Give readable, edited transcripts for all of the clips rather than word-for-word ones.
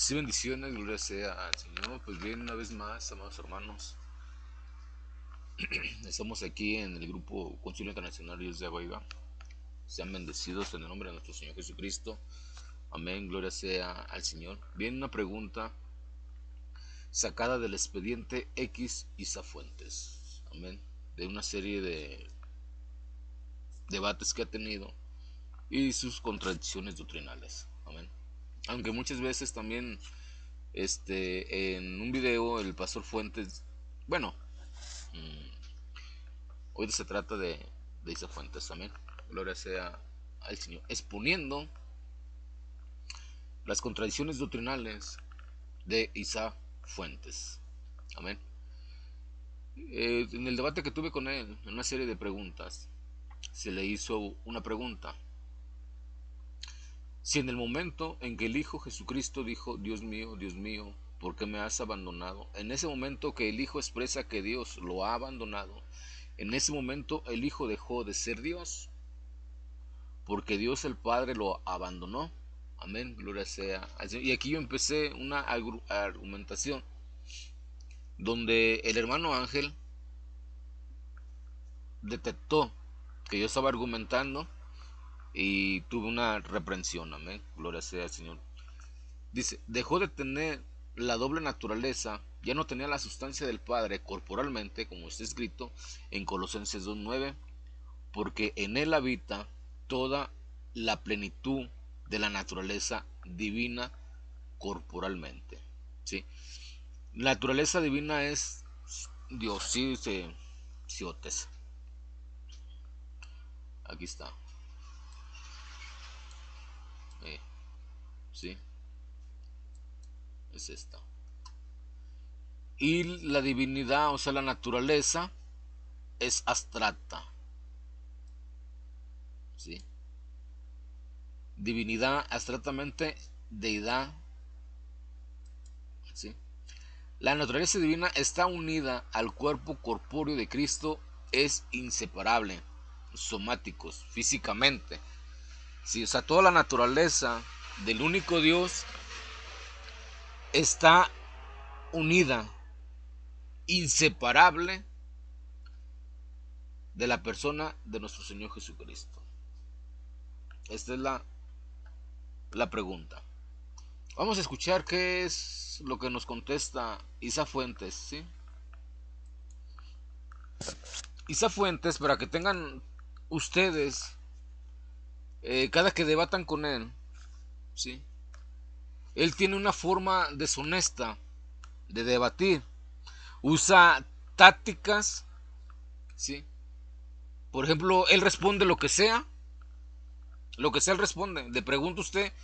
Sí, bendiciones, gloria sea al Señor. Pues bien, una vez más, amados hermanos, estamos aquí en el grupo Concilio Internacional Dios de Agua Viva. Sean bendecidos en el nombre de nuestro Señor Jesucristo. Amén, gloria sea al Señor. Viene una pregunta sacada del expediente X Isa Fuentes. Amén. De una serie de debates que ha tenido y sus contradicciones doctrinales. Amén. Aunque muchas veces también en un video el pastor Fuentes, bueno, hoy se trata de Isa Fuentes también, gloria sea al Señor, exponiendo las contradicciones doctrinales de Isa Fuentes. Amén. En el debate que tuve con él, en una serie de preguntas, se le hizo una pregunta. Si en el momento en que el Hijo Jesucristo dijo, Dios mío, ¿por qué me has abandonado? En ese momento que el Hijo expresa que Dios lo ha abandonado, en ese momento el Hijo dejó de ser Dios, porque Dios el Padre lo abandonó. Amén, gloria sea al Señor. Y aquí yo empecé una argumentación donde el hermano Ángel detectó que yo estaba argumentando y tuve una reprensión. Amén, gloria sea al Señor. Dice, dejó de tener la doble naturaleza, ya no tenía la sustancia del Padre corporalmente, como está escrito en Colosenses 2:9, porque en él habita toda la plenitud de la naturaleza divina corporalmente. ¿Sí? La naturaleza divina es Dios, sí, Siotes. Aquí está. Eh, sí, es esta. Y la divinidad, o sea, la naturaleza, es abstracta. ¿Sí? Divinidad, abstractamente, deidad. ¿Sí? La naturaleza divina está unida al cuerpo corpóreo de Cristo, es inseparable, somáticos, físicamente. Sí, o sea, toda la naturaleza del único Dios está unida, inseparable de la persona de nuestro Señor Jesucristo. Esta es la pregunta. Vamos a escuchar qué es lo que nos contesta Isa Fuentes, ¿sí? Isa Fuentes, para que tengan ustedes, cada que debatan con él, ¿sí? Él tiene una forma deshonesta de debatir. Usa tácticas, ¿sí? Por ejemplo, él responde lo que sea él responde. Le pregunta a usted,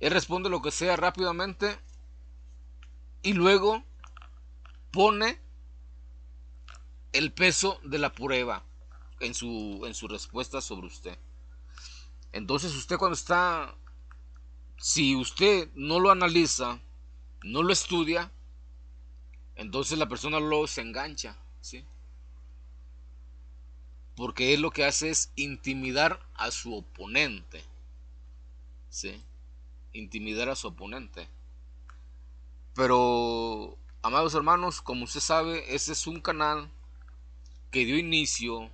él responde lo que sea rápidamente y luego pone el peso de la prueba en su respuesta sobre usted. Entonces usted cuando está, si usted no lo analiza, no lo estudia, entonces la persona luego se engancha, ¿sí? Porque él lo que hace es intimidar a su oponente, ¿sí? Intimidar a su oponente. Pero, amados hermanos, como usted sabe, ese es un canal que dio inicio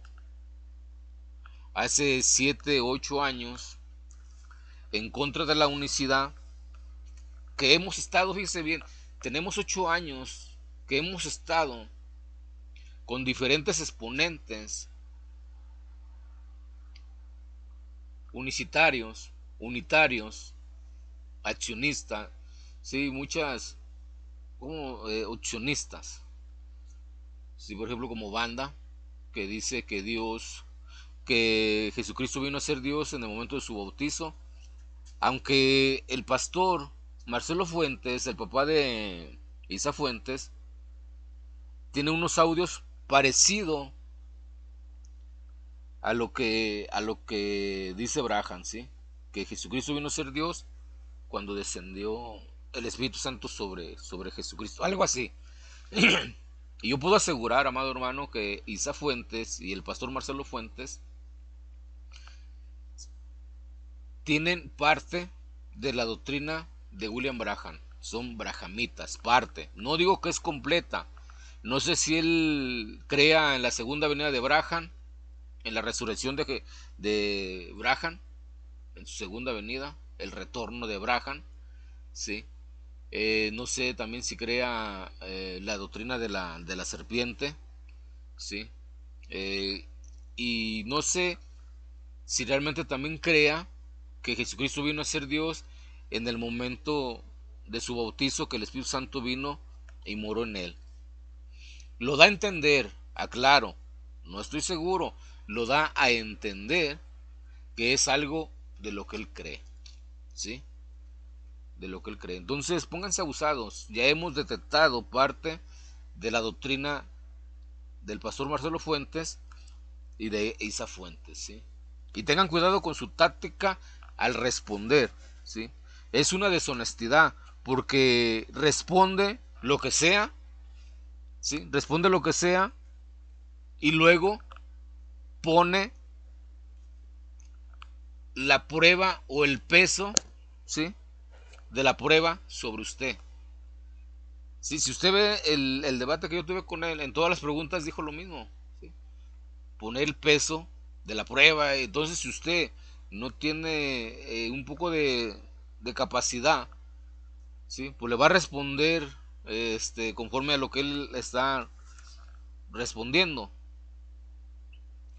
hace 7, 8 años en contra de la unicidad, que hemos estado, fíjese bien, tenemos 8 años que hemos estado con diferentes exponentes unicitarios, unitarios, accionistas, sí, muchas como opcionistas, sí, por ejemplo como Banda, que dice que Dios, que Jesucristo vino a ser Dios en el momento de su bautizo, aunque el pastor Marcelo Fuentes, el papá de Isa Fuentes, tiene unos audios parecidos a lo que dice Braham, ¿sí? Que Jesucristo vino a ser Dios cuando descendió el Espíritu Santo sobre Jesucristo, algo así. Y yo puedo asegurar, amado hermano, que Isa Fuentes y el pastor Marcelo Fuentes tienen parte de la doctrina de William Braham. son brahamitas, parte. No digo que es completa. No sé si él crea en la segunda venida de Braham, en la resurrección de Braham, en su segunda venida, el retorno de Braham, ¿sí? No sé también si crea la doctrina de la serpiente, ¿sí? Eh, y no sé si realmente también crea que Jesucristo vino a ser Dios en el momento de su bautizo, que el Espíritu Santo vino y moró en él. Lo da a entender, aclaro, no estoy seguro, lo da a entender que es algo de lo que él cree, ¿sí? De lo que él cree. Entonces, pónganse abusados. Ya hemos detectado parte de la doctrina del pastor Marcelo Fuentes y de Isa Fuentes, ¿sí? Y tengan cuidado con su táctica al responder, ¿sí? Es una deshonestidad porque responde lo que sea, ¿sí? Responde lo que sea y luego pone la prueba o el peso, ¿sí? De la prueba sobre usted. Sí, si usted ve el debate que yo tuve con él, en todas las preguntas dijo lo mismo, ¿sí? Poner el peso de la prueba. Entonces, si usted no tiene un poco de capacidad, ¿sí? Pues le va a responder conforme a lo que él está respondiendo.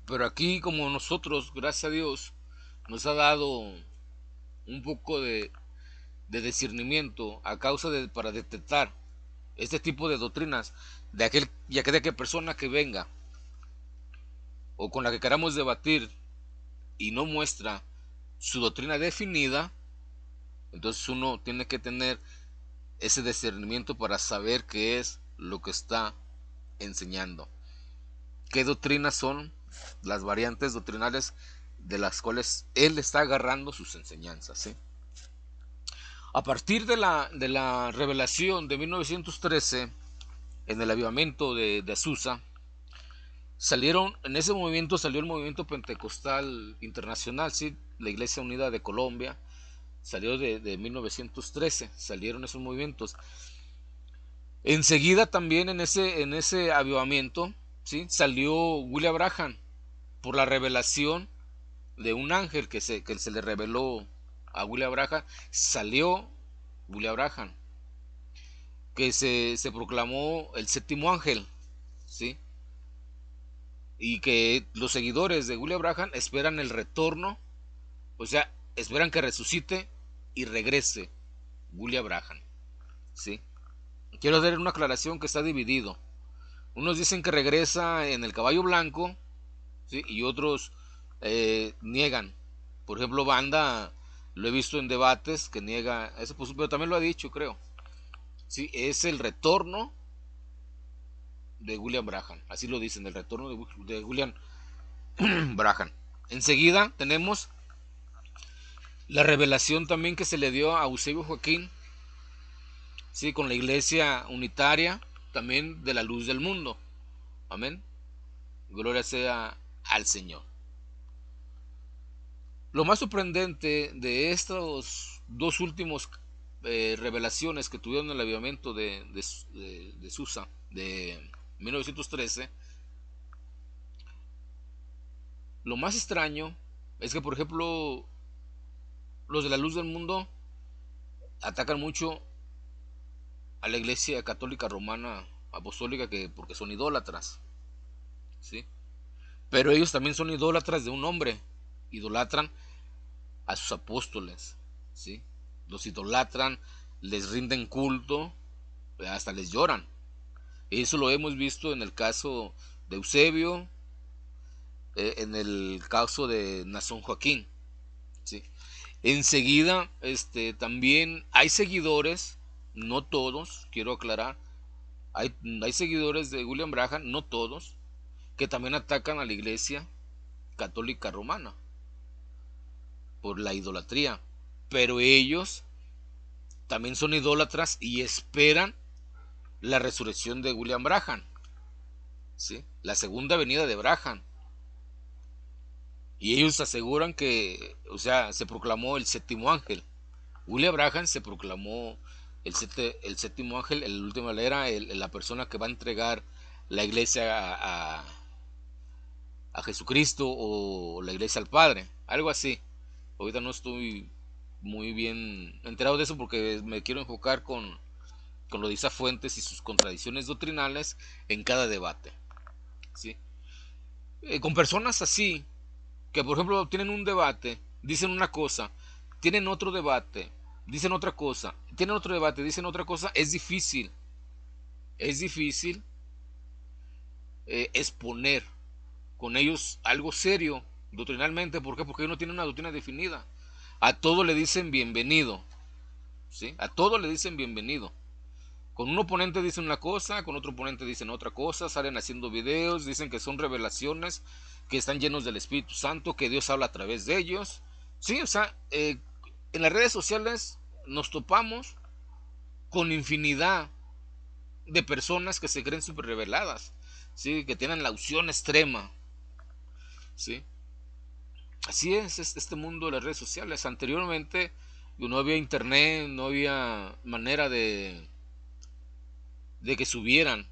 Pero aquí, como nosotros, gracias a Dios, nos ha dado un poco de discernimiento a causa de para detectar este tipo de doctrinas de aquel y aquella persona que venga o con la que queramos debatir y no muestra su doctrina definida, entonces uno tiene que tener ese discernimiento para saber qué es lo que está enseñando. ¿Qué doctrinas son las variantes doctrinales de las cuales él está agarrando sus enseñanzas? ¿Sí? A partir de la revelación de 1913, en el avivamiento de Azusa, en ese movimiento salió el movimiento pentecostal internacional, ¿sí? La Iglesia Unida de Colombia, salió de 1913, salieron esos movimientos. Enseguida también en ese avivamiento, ¿sí? Salió William Branham por la revelación de un ángel que se le reveló a William Branham. Salió William Branham, que se proclamó el séptimo ángel, ¿sí? Y que los seguidores de William Branham esperan el retorno, o sea, esperan que resucite y regrese William Branham, ¿sí? Quiero hacer una aclaración que está dividido. Unos dicen que regresa en el caballo blanco, ¿sí? Y otros niegan. Por ejemplo, Banda, lo he visto en debates que niega eso, pero también lo ha dicho, creo. Sí, es el retorno de William Branham. Así lo dicen, el retorno de William Branham. Enseguida tenemos la revelación también que se le dio a Eusebio Joaquín, ¿sí? Con la iglesia unitaria, también de la luz del mundo. Amén. Gloria sea al Señor. Lo más sorprendente de estos dos últimos revelaciones que tuvieron el avivamiento de Susa de 1913, lo más extraño es que, por ejemplo, los de la luz del mundo atacan mucho a la iglesia católica romana apostólica porque son idólatras, ¿sí? Pero ellos también son idólatras de un hombre, idolatran a sus apóstoles, ¿sí? Los idolatran, les rinden culto, hasta les lloran. Eso lo hemos visto en el caso de Eusebio, en el caso de Nazón Joaquín, ¿sí? Enseguida, también hay seguidores, no todos, quiero aclarar, hay seguidores de William Branham, no todos, que también atacan a la iglesia católica romana por la idolatría, pero ellos también son idólatras y esperan la resurrección de William Branham, ¿sí? La segunda venida de Branham. Y ellos aseguran que, o sea, se proclamó el séptimo ángel. William Branham se proclamó el séptimo ángel, el último era la persona que va a entregar la iglesia a Jesucristo o la iglesia al Padre, algo así. Ahorita no estoy muy bien enterado de eso porque me quiero enfocar con lo de Isa Fuentes y sus contradicciones doctrinales en cada debate, ¿sí? Con personas así, que por ejemplo tienen un debate, dicen una cosa, tienen otro debate, dicen otra cosa, tienen otro debate, dicen otra cosa, es difícil exponer con ellos algo serio doctrinalmente. ¿Por qué? Porque ellos no tienen una doctrina definida. A todo le dicen bienvenido, ¿sí? A todo le dicen bienvenido. Con un oponente dicen una cosa, con otro oponente dicen otra cosa, salen haciendo videos, dicen que son revelaciones, que están llenos del Espíritu Santo, que Dios habla a través de ellos. Sí, o sea, en las redes sociales nos topamos con infinidad de personas que se creen súper reveladas, ¿sí? Que tienen la unción extrema, ¿sí? Así es este mundo de las redes sociales. Anteriormente no había internet, no había manera de que subieran,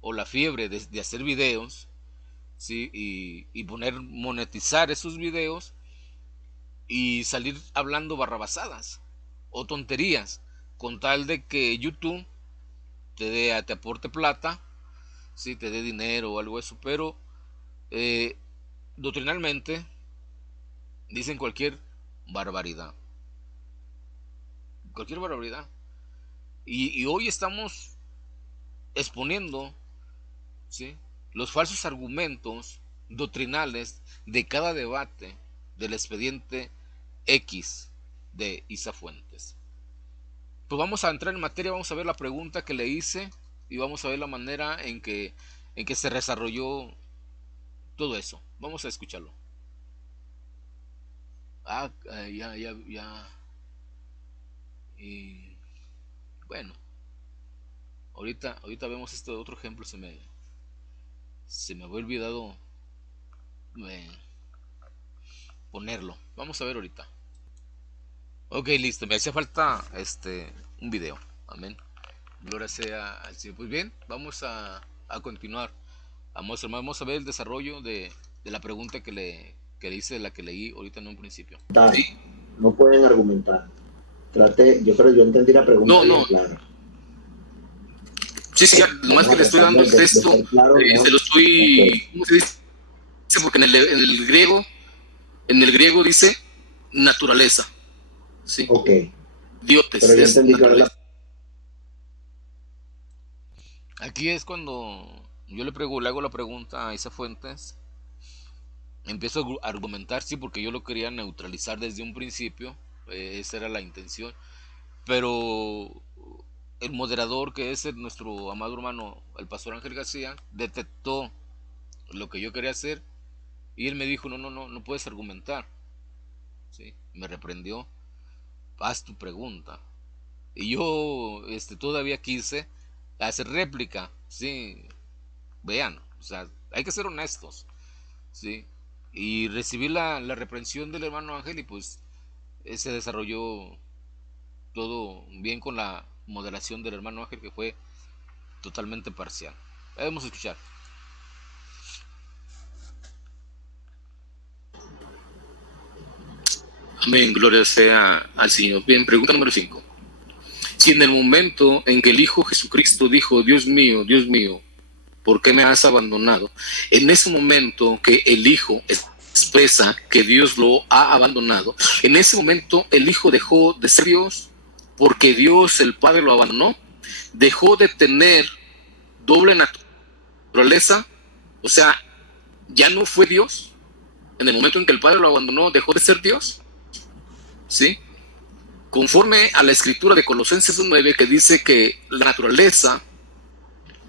o la fiebre de hacer videos, ¿sí? Y poner, monetizar esos videos y salir hablando barrabasadas o tonterías con tal de que YouTube te aporte plata, ¿sí? Te dé dinero o algo de eso. Pero eh, doctrinalmente dicen barbaridad, cualquier barbaridad. Y hoy estamos exponiendo, ¿sí? Los falsos argumentos doctrinales de cada debate del expediente X de Isa Fuentes. Pues vamos a entrar en materia, vamos a ver la pregunta que le hice y vamos a ver la manera en que se desarrolló todo eso. Vamos a escucharlo. Ya. Y bueno, ahorita vemos este otro ejemplo. Se me había olvidado eh, ponerlo. Vamos a ver ahorita. Ok, listo. Me hacía falta un video. Amén. Gloria sea al Señor. Pues bien, vamos a continuar. Vamos a ver el desarrollo de la pregunta que le hice, la que leí ahorita en un principio. ¿Sí? No pueden argumentar. Yo entendí la pregunta. No, bien, claro. Sí, nomás que le estoy dando el texto, claro, ¿no? Se lo estoy, okay. ¿Cómo se dice? Porque en el griego dice naturaleza, ¿sí? Ok. Diotes. Pero yo entendí naturaleza. Aquí es cuando yo le hago la pregunta a Isa Fuentes, empiezo a argumentar, sí, porque yo lo quería neutralizar desde un principio, esa era la intención, pero el moderador, que es nuestro amado hermano, el pastor Ángel García, detectó lo que yo quería hacer y él me dijo, no puedes argumentar, ¿sí? Me reprendió, haz tu pregunta. Y yo todavía quise hacer réplica, ¿sí? Vean, o sea, hay que ser honestos, ¿sí? Y recibí la reprensión del hermano Ángel y pues se desarrolló todo bien con la moderación del hermano Ángel, que fue totalmente parcial. Vamos a escuchar. Amén, gloria sea al Señor. Bien, pregunta número 5. Si en el momento en que el Hijo Jesucristo dijo, Dios mío, ¿por qué me has abandonado? En ese momento que el Hijo expresa que Dios lo ha abandonado, en ese momento el Hijo dejó de ser Dios porque Dios el Padre lo abandonó, dejó de tener doble naturaleza, o sea, ya no fue Dios. En el momento en que el Padre lo abandonó, dejó de ser Dios, ¿sí? Conforme a la escritura de Colosenses 9, que dice que la naturaleza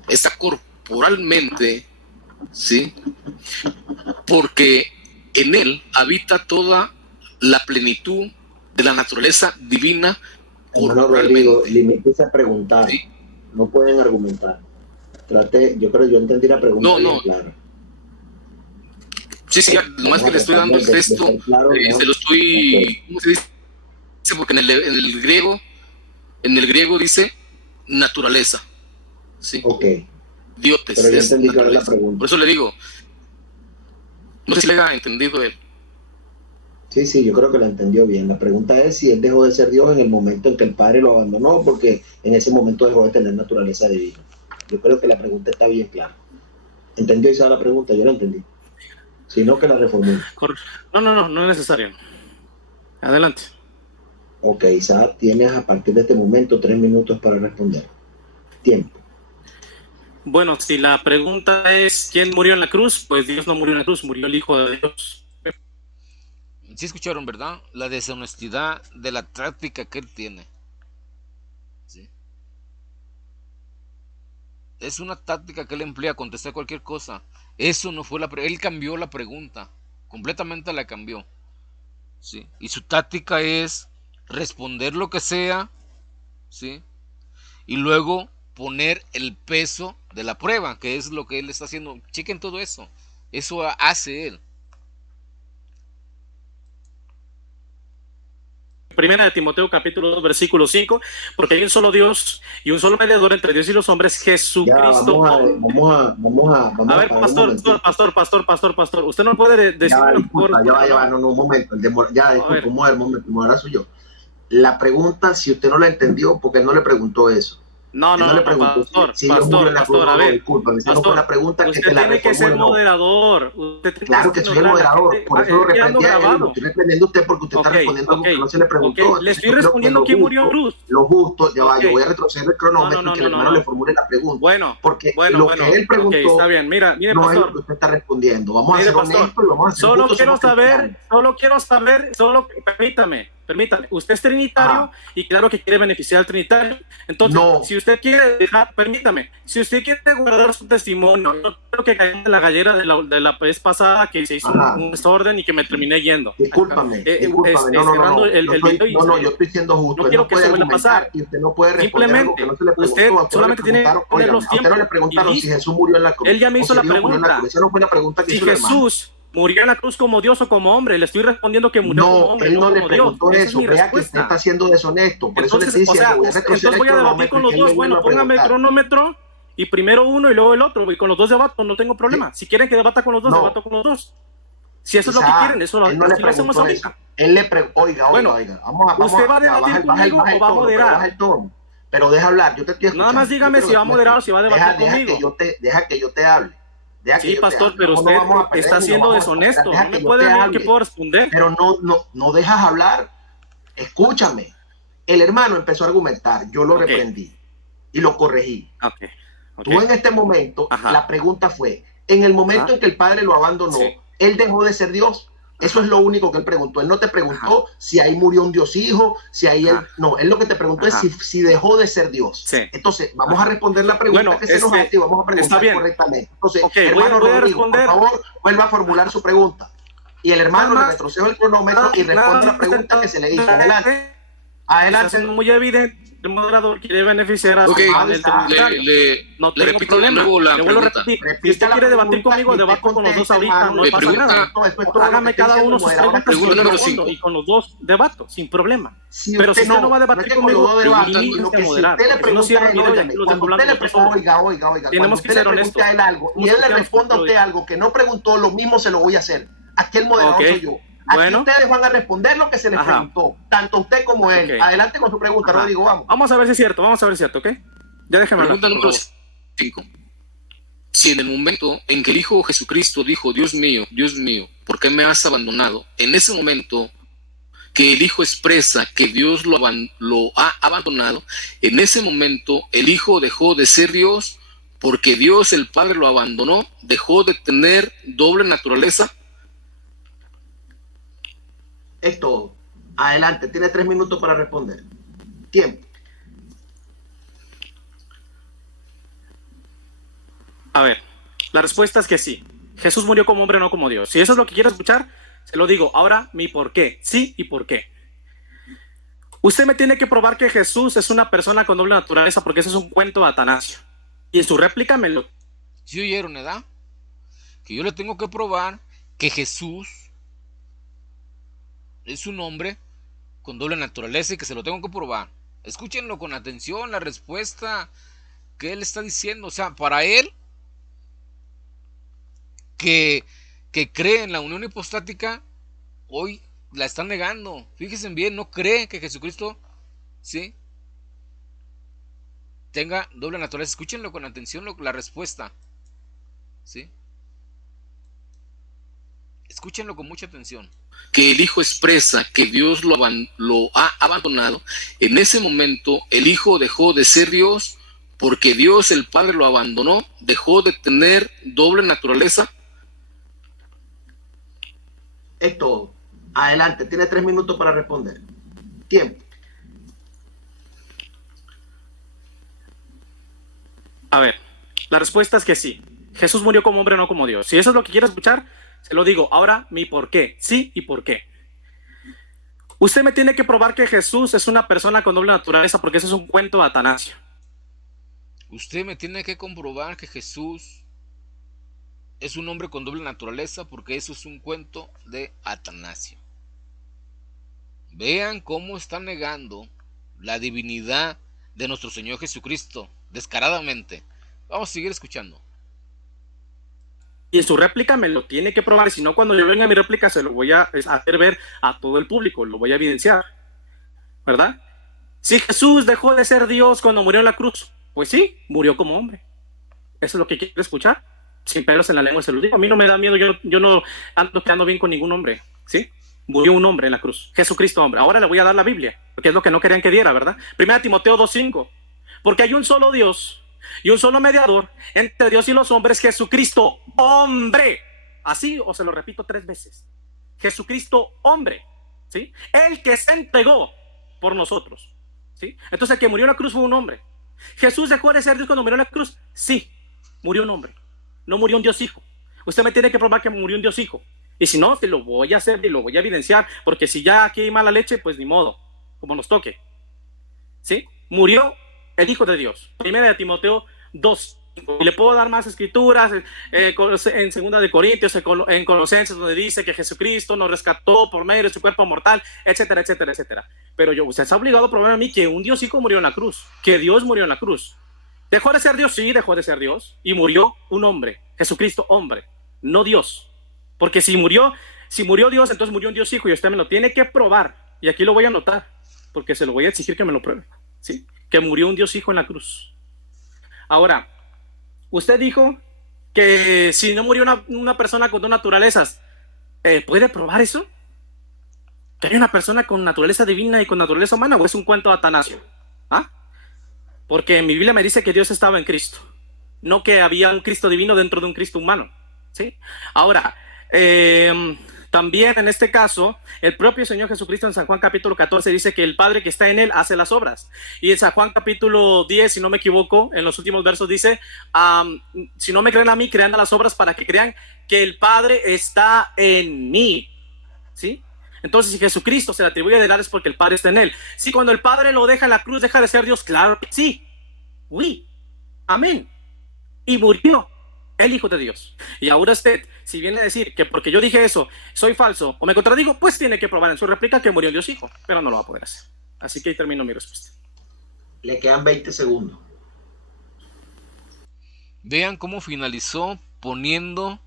está corporalmente, ¿sí? Porque en él habita toda la plenitud de la naturaleza divina. Hermano Rodrigo, limítese a preguntar, ¿sí? No pueden argumentar. Yo entendí la pregunta bien, claro. Sí, nomás que le estoy dando el texto, claro, ¿no? Se lo estoy, okay. ¿Cómo se dice? Porque en el griego En el griego dice naturaleza. ¿Sí? Ok. Diotes. Pero yo entendí cuál es la pregunta. Por eso le digo, no sé si le ha entendido él. Sí, yo creo que lo entendió bien. La pregunta es si él dejó de ser Dios en el momento en que el Padre lo abandonó, porque en ese momento dejó de tener naturaleza divina. Yo creo que la pregunta está bien clara. ¿Entendió Isa la pregunta? Yo la entendí. Si no, que la reformule. No es necesario. Adelante. Ok, Isa, tienes a partir de este momento 3 minutos para responder. Tiempo. Bueno, si la pregunta es ¿quién murió en la cruz? Pues Dios no murió en la cruz, murió el Hijo de Dios. Sí escucharon, ¿verdad? La deshonestidad de la táctica que él tiene. ¿Sí? Es una táctica que él emplea a contestar cualquier cosa. Eso no fue él cambió la pregunta. Completamente la cambió. ¿Sí? Y su táctica es responder lo que sea, ¿sí? Y luego poner el peso de la prueba, que es lo que él está haciendo. Chequen todo eso. Eso hace él. Primera de Timoteo capítulo 2 versículo 5, porque hay un solo Dios y un solo mediador entre Dios y los hombres, Jesucristo. Vamos a ver, pastor, usted no puede decir un momento, un momento, soy yo. La pregunta, si usted no la entendió, porque él no le preguntó eso. No, pastor, a ver, disculpa, esa no fue la pregunta que te la tiene que ser moderador. Claro que soy el moderador, por eso lo reprendí a él, lo estoy reprendiendo a usted porque usted está respondiendo algo que no se le preguntó. Le estoy respondiendo quién murió en cruz. Lo justo, yo voy a retroceder el cronómetro y que el hermano le formule la pregunta. Porque lo que él preguntó está bien, mire, no pastor, es lo que usted está respondiendo. Vamos a ser honestos y vamos a ser solo quiero saber, permítame, usted es trinitario y claro que quiere beneficiar al trinitario. Entonces, si usted quiere dejar, permítame, si usted quiere guardar su testimonio, yo creo que caí en la gallera de la vez pasada que se hizo un desorden y que me terminé yendo. Discúlpame. Yo estoy siendo justo. No quiero que se vuelva a pasar. Y usted no puede responder algo que no se le preguntó. Usted solamente tiene que poner los tiempos. A usted no le preguntaron si Jesús murió en la cruz. Él ya me hizo la pregunta. Esa no fue la pregunta que hizo el hermano. Jesús murió en la cruz como Dios o como hombre. Le estoy respondiendo que murió como hombre. Él no le preguntó eso. Vea que usted está siendo deshonesto. Por eso le estoy diciendo, entonces voy a debatir con los dos. Bueno, póngame el cronómetro y primero uno y luego el otro. Y con los dos debato, no tengo problema. Si quieren que debata con los dos, debato con los dos. Si eso es lo que quieren, eso lo hacemos ahorita. Él le preguntó, oiga. ¿Usted va a debatir conmigo o va a moderar? Pero deja hablar, yo te estoy escuchando. Nada más dígame si va a moderar o si va a debatir conmigo. Deja que yo te hable. Sí, pastor, pero usted está siendo deshonesto. No me puede decir que puedo responder. Pero no dejas hablar. Escúchame. El hermano empezó a argumentar. Yo lo reprendí y lo corregí. Tú en este momento, la pregunta fue, en el momento en que el padre lo abandonó, él dejó de ser Dios. Eso es lo único que él preguntó. Él no te preguntó si ahí murió un Dios hijo, si ahí él... No, él lo que te preguntó es si dejó de ser Dios. Entonces, vamos a responder la pregunta que se nos hace y vamos a preguntar correctamente. Entonces, hermano Rodrigo, por favor, vuelva a formular su pregunta. Y el hermano le retrocede el cronómetro y responde la pregunta que se le hizo. Adelante. Adelante. Es muy evidente. El moderador quiere beneficiar a no tengo problema. Le vuelvo a repetir. Si usted quiere debatir conmigo, debato con los dos ahorita. No pasa nada. Hágame cada uno sus preguntas y con los dos debato, sin problema. Pero si usted no va a debatir conmigo, lo que moderar. Tenemos que ser honestos. Y él le responda a usted algo que no preguntó, lo mismo se lo voy a hacer. Aquí el moderador soy yo. Aquí ustedes van a responder lo que se les preguntó, tanto usted como él. Adelante con su pregunta, Rodrigo, vamos. Vamos a ver si es cierto, ¿ok? Ya déjeme hablar. Pregunta número 5. Si en el momento en que el Hijo Jesucristo dijo, Dios mío, ¿por qué me has abandonado? En ese momento que el Hijo expresa que Dios lo ha abandonado, en ese momento el Hijo dejó de ser Dios porque Dios, el Padre, lo abandonó, dejó de tener doble naturaleza. Es todo. Adelante, tiene 3 minutos para responder. Tiempo. A ver, la respuesta es que sí. Jesús murió como hombre, no como Dios. Si eso es lo que quiere escuchar, se lo digo. Ahora, mi por qué. Sí y por qué. Usted me tiene que probar que Jesús es una persona con doble naturaleza, porque ese es un cuento de Atanasio. Y en su réplica me lo... ¿Sí oyeron, edad? Que yo le tengo que probar que Jesús es un hombre con doble naturaleza y que se lo tengo que probar. Escúchenlo con atención, la respuesta que él está diciendo. O sea, para él, que cree en la unión hipostática, hoy la están negando. Fíjense bien, no cree que Jesucristo, ¿sí?, tenga doble naturaleza. Escúchenlo con atención, la respuesta, ¿sí? Escúchenlo con mucha atención. Que el Hijo expresa que Dios lo ha abandonado. En ese momento el Hijo dejó de ser Dios porque Dios el Padre lo abandonó, dejó de tener doble naturaleza. Es todo. Adelante, tiene 3 minutos para responder. Tiempo. A ver, la respuesta es que sí. Jesús murió como hombre, no como Dios. Si eso es lo que quiere escuchar, se lo digo. Ahora, mi por qué. Sí y por qué. Usted me tiene que probar que Jesús es una persona con doble naturaleza, porque eso es un cuento de Atanasio. Usted me tiene que comprobar que Jesús es un hombre con doble naturaleza, porque eso es un cuento de Atanasio. Vean cómo está negando la divinidad de nuestro Señor Jesucristo, descaradamente. Vamos a seguir escuchando. Y en su réplica me lo tiene que probar, si no, cuando yo venga a mi réplica se lo voy a hacer ver a todo el público, lo voy a evidenciar, ¿verdad? Si Jesús dejó de ser Dios cuando murió en la cruz, pues sí, murió como hombre. ¿Eso es lo que quiere escuchar? Sin pelos en la lengua se lo digo. A mí no me da miedo, yo no ando quedando bien con ningún hombre, ¿sí? Murió un hombre en la cruz, Jesucristo hombre. Ahora le voy a dar la Biblia, porque es lo que no querían que diera, ¿verdad? 1 Timoteo 2:5. Porque hay un solo Dios y un solo mediador entre Dios y los hombres, Jesucristo hombre. Así, o se lo repito 3 veces. Jesucristo hombre, ¿sí? El que se entregó por nosotros, ¿sí? Entonces el que murió en la cruz fue un hombre. ¿Jesús dejó de ser Dios cuando murió en la cruz? Sí, murió un hombre. No murió un Dios hijo. Usted me tiene que probar que murió un Dios hijo. Y si no, te lo voy a hacer y lo voy a evidenciar, porque si ya aquí hay mala leche, pues ni modo, como nos toque, ¿sí? Murió el Hijo de Dios. 1 Timoteo 2. Y le puedo dar más escrituras en 2 de Corintios, en Colosenses, donde dice que Jesucristo nos rescató por medio de su cuerpo mortal, etcétera, etcétera, etcétera. Pero usted está obligado a probar a mí que un Dios hijo murió en la cruz, que Dios murió en la cruz. ¿Dejó de ser Dios? Sí, dejó de ser Dios. Y murió un hombre, Jesucristo hombre, no Dios. Porque si murió Dios, entonces murió un Dios hijo, y usted me lo tiene que probar. Y aquí lo voy a anotar, porque se lo voy a exigir que me lo pruebe, ¿sí? Que murió un Dios hijo en la cruz. Ahora, usted dijo que si no murió una persona con dos naturalezas, ¿puede probar eso? ¿Que hay una persona con naturaleza divina y con naturaleza humana, o es un cuento de Atanasio? ¿Ah? Porque mi Biblia me dice que Dios estaba en Cristo, no que había un Cristo divino dentro de un Cristo humano, ¿sí? Ahora, también en este caso, el propio Señor Jesucristo en San Juan capítulo 14 dice que el Padre que está en él hace las obras. Y en San Juan capítulo 10, si no me equivoco, en los últimos versos dice, si no me creen a mí, crean a las obras para que crean que el Padre está en mí, ¿sí? Entonces, si Jesucristo se le atribuye de dar, es porque el Padre está en él. Si cuando el Padre lo deja en la cruz, deja de ser Dios, claro que sí. Uy, amén. Y murió el Hijo de Dios. Y ahora usted, si viene a decir que porque yo dije eso, soy falso o me contradigo, pues tiene que probar en su réplica que murió Dios Hijo, pero no lo va a poder hacer. Así que ahí termino mi respuesta. Le quedan 20 segundos. Vean cómo finalizó poniendo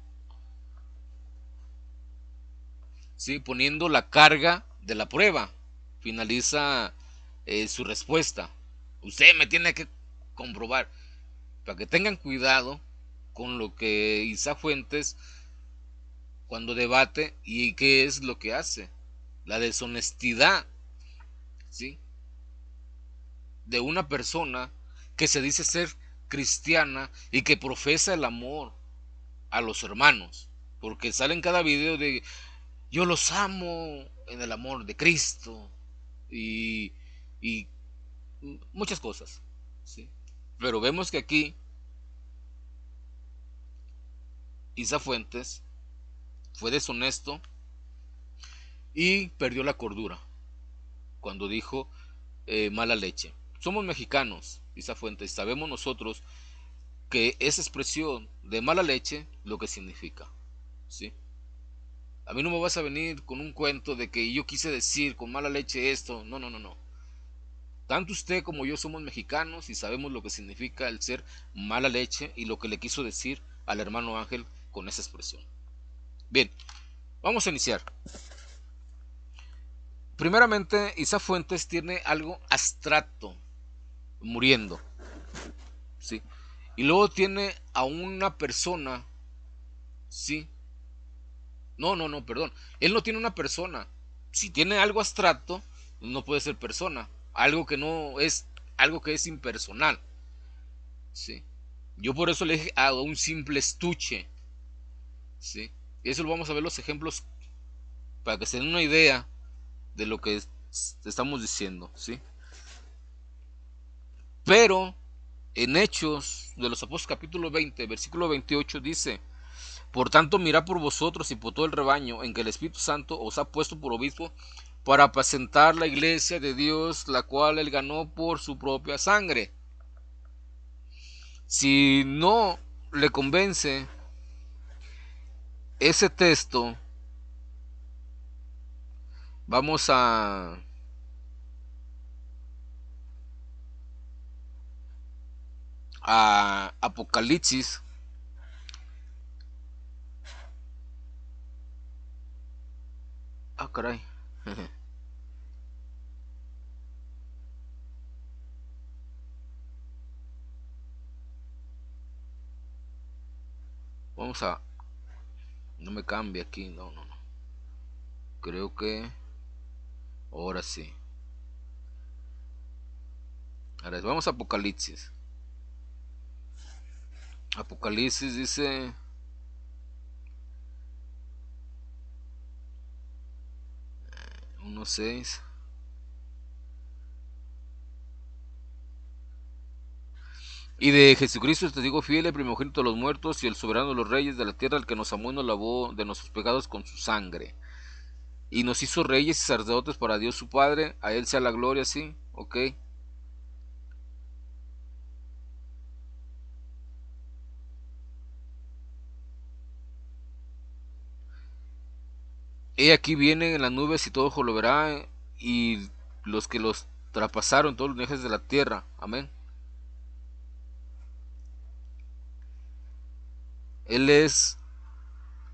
la carga de la prueba. Finaliza su respuesta. Usted me tiene que comprobar, para que tengan cuidado con lo que Isaac Fuentes cuando debate, y qué es lo que hace, la deshonestidad, ¿sí?, de una persona que se dice ser cristiana y que profesa el amor a los hermanos, porque sale en cada video de yo los amo en el amor de Cristo y muchas cosas, ¿sí? Pero vemos que aquí Isaac Fuentes fue deshonesto y perdió la cordura cuando dijo mala leche. Somos mexicanos, Isaac Fuentes, sabemos nosotros que esa expresión de mala leche lo que significa, ¿sí? A mí no me vas a venir con un cuento de que yo quise decir con mala leche esto. No. Tanto usted como yo somos mexicanos y sabemos lo que significa el ser mala leche y lo que le quiso decir al hermano Ángel con esa expresión. Bien, vamos a iniciar. Primeramente, Isa Fuentes tiene algo abstracto, muriendo, ¿sí? Y luego tiene a una persona, ¿sí? No, perdón. Él no tiene una persona. Si tiene algo abstracto, no puede ser persona. Algo que no es, algo que es impersonal, ¿sí? Yo por eso le dije a un simple estuche, ¿sí? Y eso lo vamos a ver los ejemplos para que se den una idea de lo que estamos diciendo, ¿sí? Pero en Hechos de los Apóstoles capítulo 20, versículo 28 dice: por tanto, mirad por vosotros y por todo el rebaño en que el Espíritu Santo os ha puesto por obispo para apacentar la iglesia de Dios, la cual él ganó por su propia sangre. Si no le convence ese texto, vamos a Apocalipsis. Caray. Vamos a... No me cambia aquí, no. Creo que... Ahora sí. Ahora vamos a Apocalipsis. Apocalipsis dice... 1:6. Y de Jesucristo, el testigo fiel, el primogénito de los muertos y el soberano de los reyes de la tierra, el que nos amó y nos lavó de nuestros pecados con su sangre. Y nos hizo reyes y sacerdotes para Dios su Padre. A él sea la gloria, ¿sí? Ok. He aquí vienen en las nubes y todo ojo lo verá, y los que los traspasaron, todos los linajes de la tierra. Amén. Él es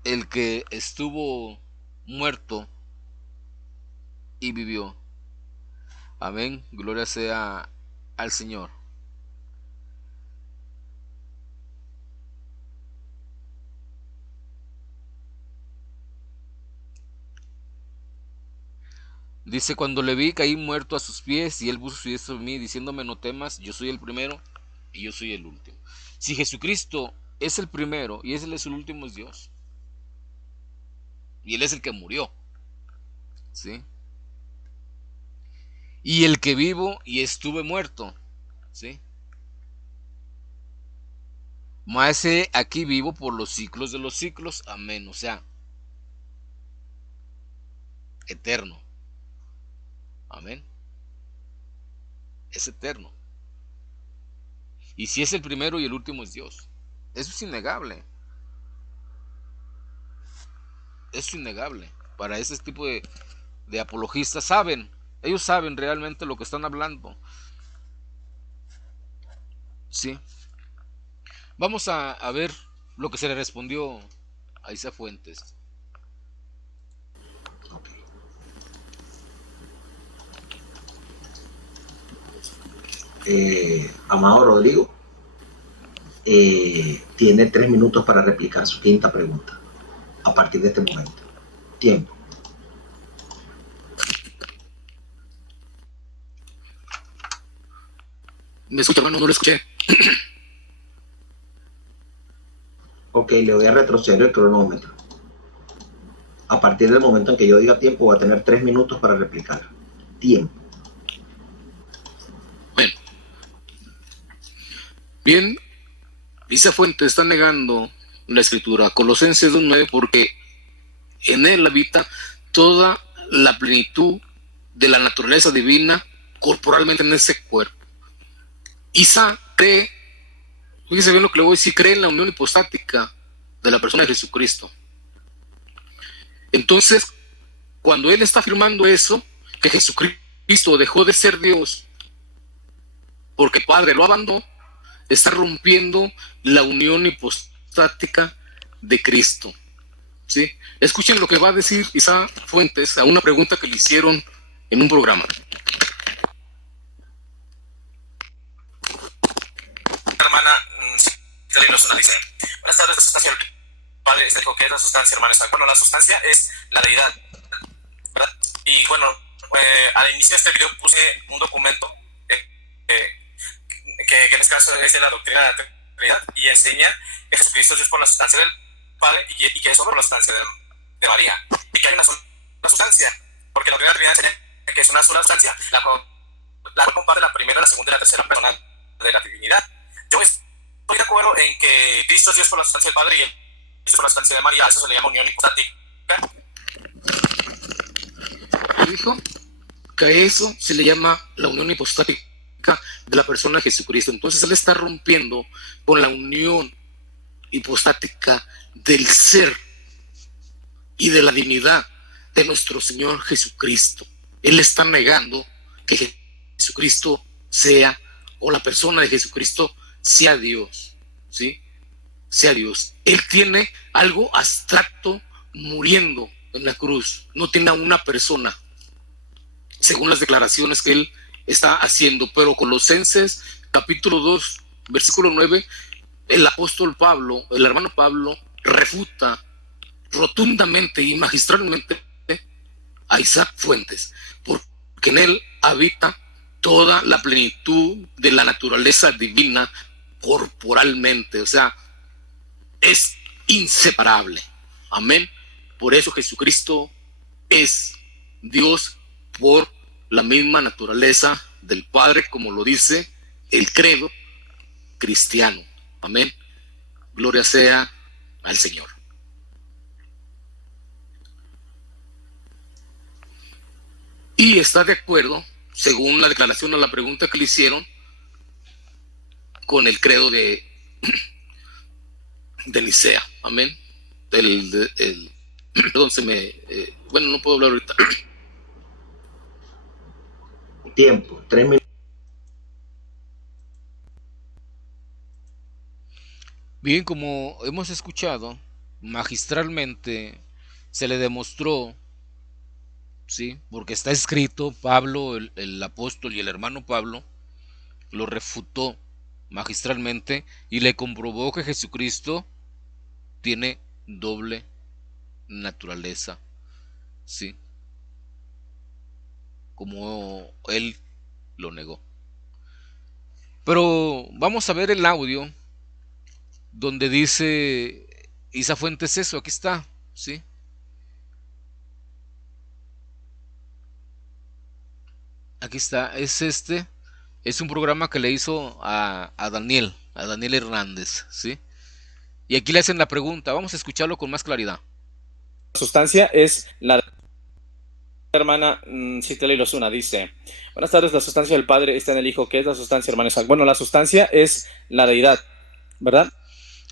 el que estuvo muerto y vivió. Amén. Gloria sea al Señor. Dice: cuando le vi, caí muerto a sus pies, y él puso su diestra en mí, diciéndome: no temas, yo soy el primero y yo soy el último. Si Jesucristo es el primero y él es el último, es Dios. Y él es el que murió, ¿sí? Y el que vivo y estuve muerto, ¿sí? Mas aquí vivo por los siglos de los siglos. Amén. O sea, eterno. Amén. Es eterno. Y si es el primero y el último, es Dios. Eso es innegable. Eso es innegable. Para ese tipo de apologistas saben. Ellos saben realmente lo que están hablando. Sí. Vamos a ver lo que se le respondió a Isa Fuentes. Amado Rodrigo, tiene 3 minutos para replicar su quinta pregunta a partir de este momento. Tiempo. ¿Me escucha, hermano? No lo escuché. Ok, le voy a retroceder el cronómetro. A partir del momento en que yo diga tiempo, voy a tener 3 minutos para replicar. Tiempo. Bueno. Bien, Isa Fuentes está negando la escritura, Colosenses 2:9, porque en él habita toda la plenitud de la naturaleza divina corporalmente en ese cuerpo. Isa cree, fíjese bien lo que le voy a decir, cree en la unión hipostática de la persona de Jesucristo. Entonces, cuando él está afirmando eso, que Jesucristo dejó de ser Dios porque el Padre lo abandonó, está rompiendo la unión hipostática de Cristo. ¿Sí? Escuchen lo que va a decir Isa Fuentes a una pregunta que le hicieron en un programa. Hermana, dice: buenas tardes, la sustancia del Padre está dijo que es la sustancia, hermana. Bueno, la sustancia es la deidad, ¿verdad? Y bueno, al inicio de este video puse un documento que en este caso es de la doctrina de la Trinidad y enseña que Jesucristo es por la sustancia del Padre y que es sobre la sustancia de María, y que hay una sola sustancia, porque la doctrina de la Trinidad enseña que es una sola sustancia, la cual comparte la primera, la segunda y la tercera persona de la divinidad. Yo estoy de acuerdo en que Cristo es Dios por la sustancia del Padre y Él es por la sustancia de María. Eso se le llama unión hipostática. Dijo que a eso se le llama la unión hipostática de la persona de Jesucristo. Entonces él está rompiendo con la unión hipostática del ser y de la divinidad de nuestro Señor Jesucristo. Él está negando que Jesucristo sea, o la persona de Jesucristo sea Dios, ¿sí? Sea Dios. Él tiene algo abstracto muriendo en la cruz, no tiene a una persona, según las declaraciones que él está haciendo. Pero Colosenses capítulo 2 versículo 9, el apóstol Pablo, el hermano Pablo, refuta rotundamente y magistralmente a Isaac Fuentes, porque en él habita toda la plenitud de la naturaleza divina corporalmente, o sea, es inseparable. Amén. Por eso Jesucristo es Dios por la misma naturaleza del Padre, como lo dice el credo cristiano. Amén. Gloria sea al Señor. Y está de acuerdo, según la declaración a la pregunta que le hicieron, con el credo de Nicea. Amén. Perdón, bueno, no puedo hablar ahorita. Tiempo, 3 minutos. Bien, como hemos escuchado, magistralmente se le demostró, sí, porque está escrito, Pablo, el apóstol y el hermano Pablo, lo refutó magistralmente y le comprobó que Jesucristo tiene doble naturaleza, sí, como él lo negó. Pero vamos a ver el audio donde dice Isa Fuentes eso. Aquí está, sí. Aquí está, es un programa que le hizo a Daniel Hernández, ¿sí? Y aquí le hacen la pregunta, vamos a escucharlo con más claridad. La sustancia es la hermana Citlali Lozuna, dice: buenas tardes, la sustancia del Padre está en el Hijo. ¿Qué es la sustancia, hermana Isaac? Bueno, la sustancia es la deidad, ¿verdad?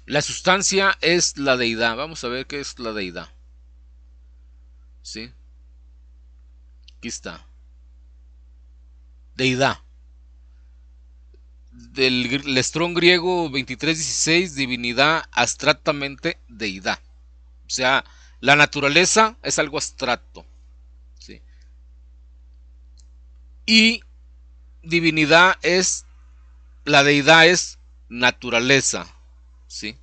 La sustancia es la deidad. Vamos a ver qué es la deidad. ¿Sí? Aquí está. Deidad. Del Strong griego 2316, divinidad, abstractamente deidad. O sea, la naturaleza es algo abstracto, ¿sí? Y divinidad es, la deidad es naturaleza, ¿sí?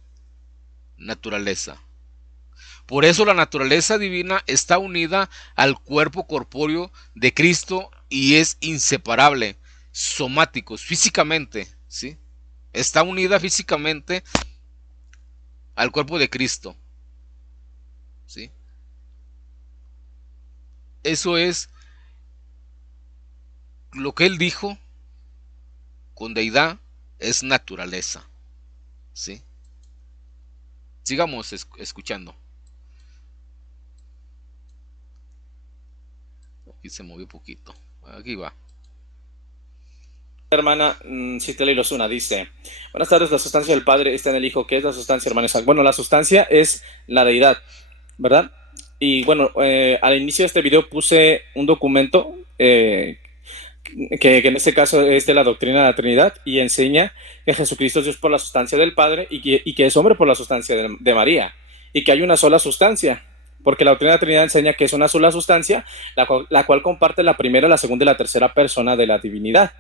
Naturaleza. Por eso la naturaleza divina está unida al cuerpo corpóreo de Cristo y es inseparable, somáticos, físicamente, ¿sí? Está unida físicamente al cuerpo de Cristo, ¿sí? Eso es lo que él dijo con deidad, es naturaleza, ¿sí? Sigamos escuchando. Aquí se movió poquito. Aquí va. Hermana Citlali Lozuna dice: buenas tardes, la sustancia del Padre está en el Hijo. ¿Qué es la sustancia, hermana Isaac? Bueno, la sustancia es la deidad, ¿verdad? Y bueno, al inicio de este video puse un documento que que en este caso es de la doctrina de la Trinidad, y enseña que Jesucristo es Dios por la sustancia del Padre y que es hombre por la sustancia de María, y que hay una sola sustancia, porque la doctrina de la Trinidad enseña que es una sola sustancia, la cual comparte la primera, la segunda y la tercera persona de la divinidad.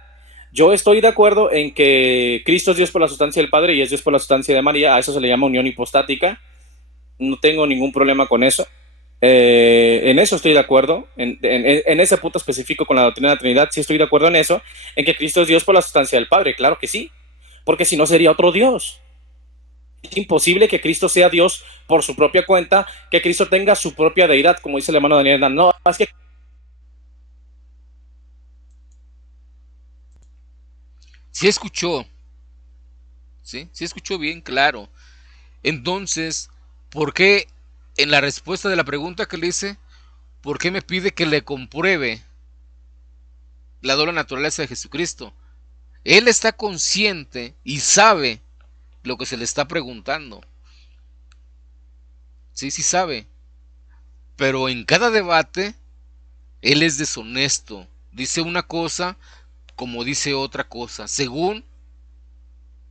Yo estoy de acuerdo en que Cristo es Dios por la sustancia del Padre y es Dios por la sustancia de María. A eso se le llama unión hipostática. No tengo ningún problema con eso. En eso estoy de acuerdo. En ese punto específico con la doctrina de la Trinidad, sí estoy de acuerdo en eso. En que Cristo es Dios por la sustancia del Padre. Claro que sí. Porque si no sería otro Dios. Es imposible que Cristo sea Dios por su propia cuenta, que Cristo tenga su propia deidad, como dice el hermano Daniel. No, es que sí escuchó, sí escuchó bien claro. Entonces, ¿por qué en la respuesta de la pregunta que le hice, por qué me pide que le compruebe la doble naturaleza de Jesucristo? Él está consciente y sabe lo que se le está preguntando. Sí sabe. Pero en cada debate, él es deshonesto. Dice una cosa como dice otra cosa. Según,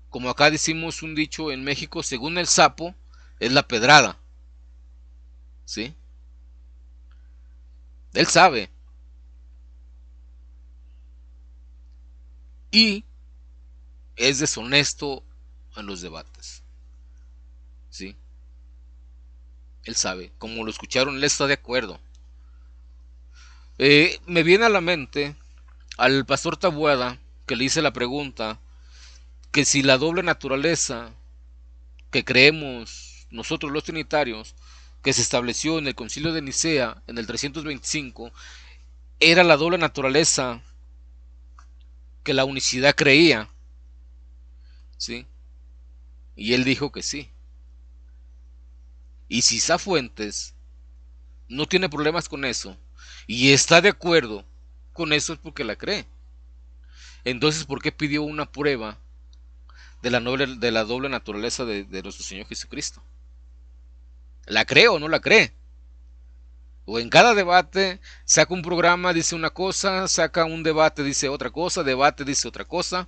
como acá decimos un dicho en México, según el sapo, es la pedrada. ¿Sí? Él sabe. Y es deshonesto en los debates. ¿Sí? Él sabe. Como lo escucharon, él está de acuerdo. Me viene a la mente al pastor Tabuada, que le hice la pregunta, que si la doble naturaleza que creemos nosotros los trinitarios, que se estableció en el Concilio de Nicea en el 325, era la doble naturaleza que la unicidad creía. ¿Sí? Y él dijo que sí. Y si Safuentes no tiene problemas con eso y está de acuerdo con eso, es porque la cree. Entonces, ¿por qué pidió una prueba de la doble naturaleza de nuestro Señor Jesucristo? ¿La cree o no la cree? O en cada debate saca un programa, dice una cosa, saca un debate, dice otra cosa, debate, dice otra cosa.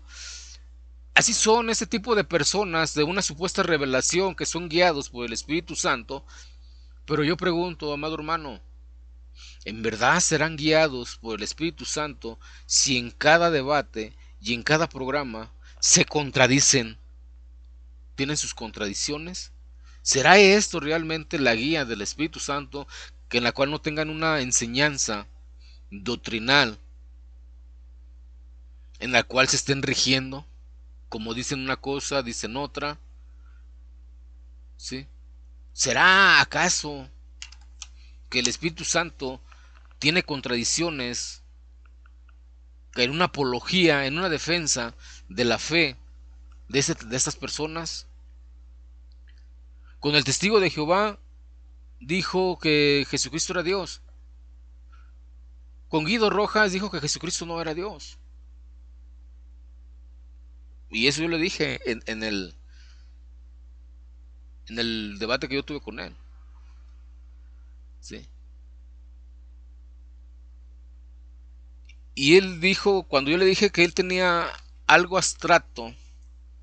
Así son ese tipo de personas de una supuesta revelación que son guiados por el Espíritu Santo. Pero yo pregunto, amado hermano, ¿en verdad serán guiados por el Espíritu Santo si en cada debate y en cada programa se contradicen? ¿Tienen sus contradicciones? ¿Será esto realmente la guía del Espíritu Santo, que en la cual no tengan una enseñanza doctrinal en la cual se estén rigiendo? Como dicen una cosa, dicen otra. ¿Sí? ¿Será acaso que el Espíritu Santo tiene contradicciones en una apología, en una defensa de la fe de estas personas? Con el testigo de Jehová dijo que Jesucristo era Dios. Con Guido Rojas dijo que Jesucristo no era Dios. Y eso yo le dije en el debate que yo tuve con él. ¿Sí? Y él dijo, cuando yo le dije que él tenía algo abstracto,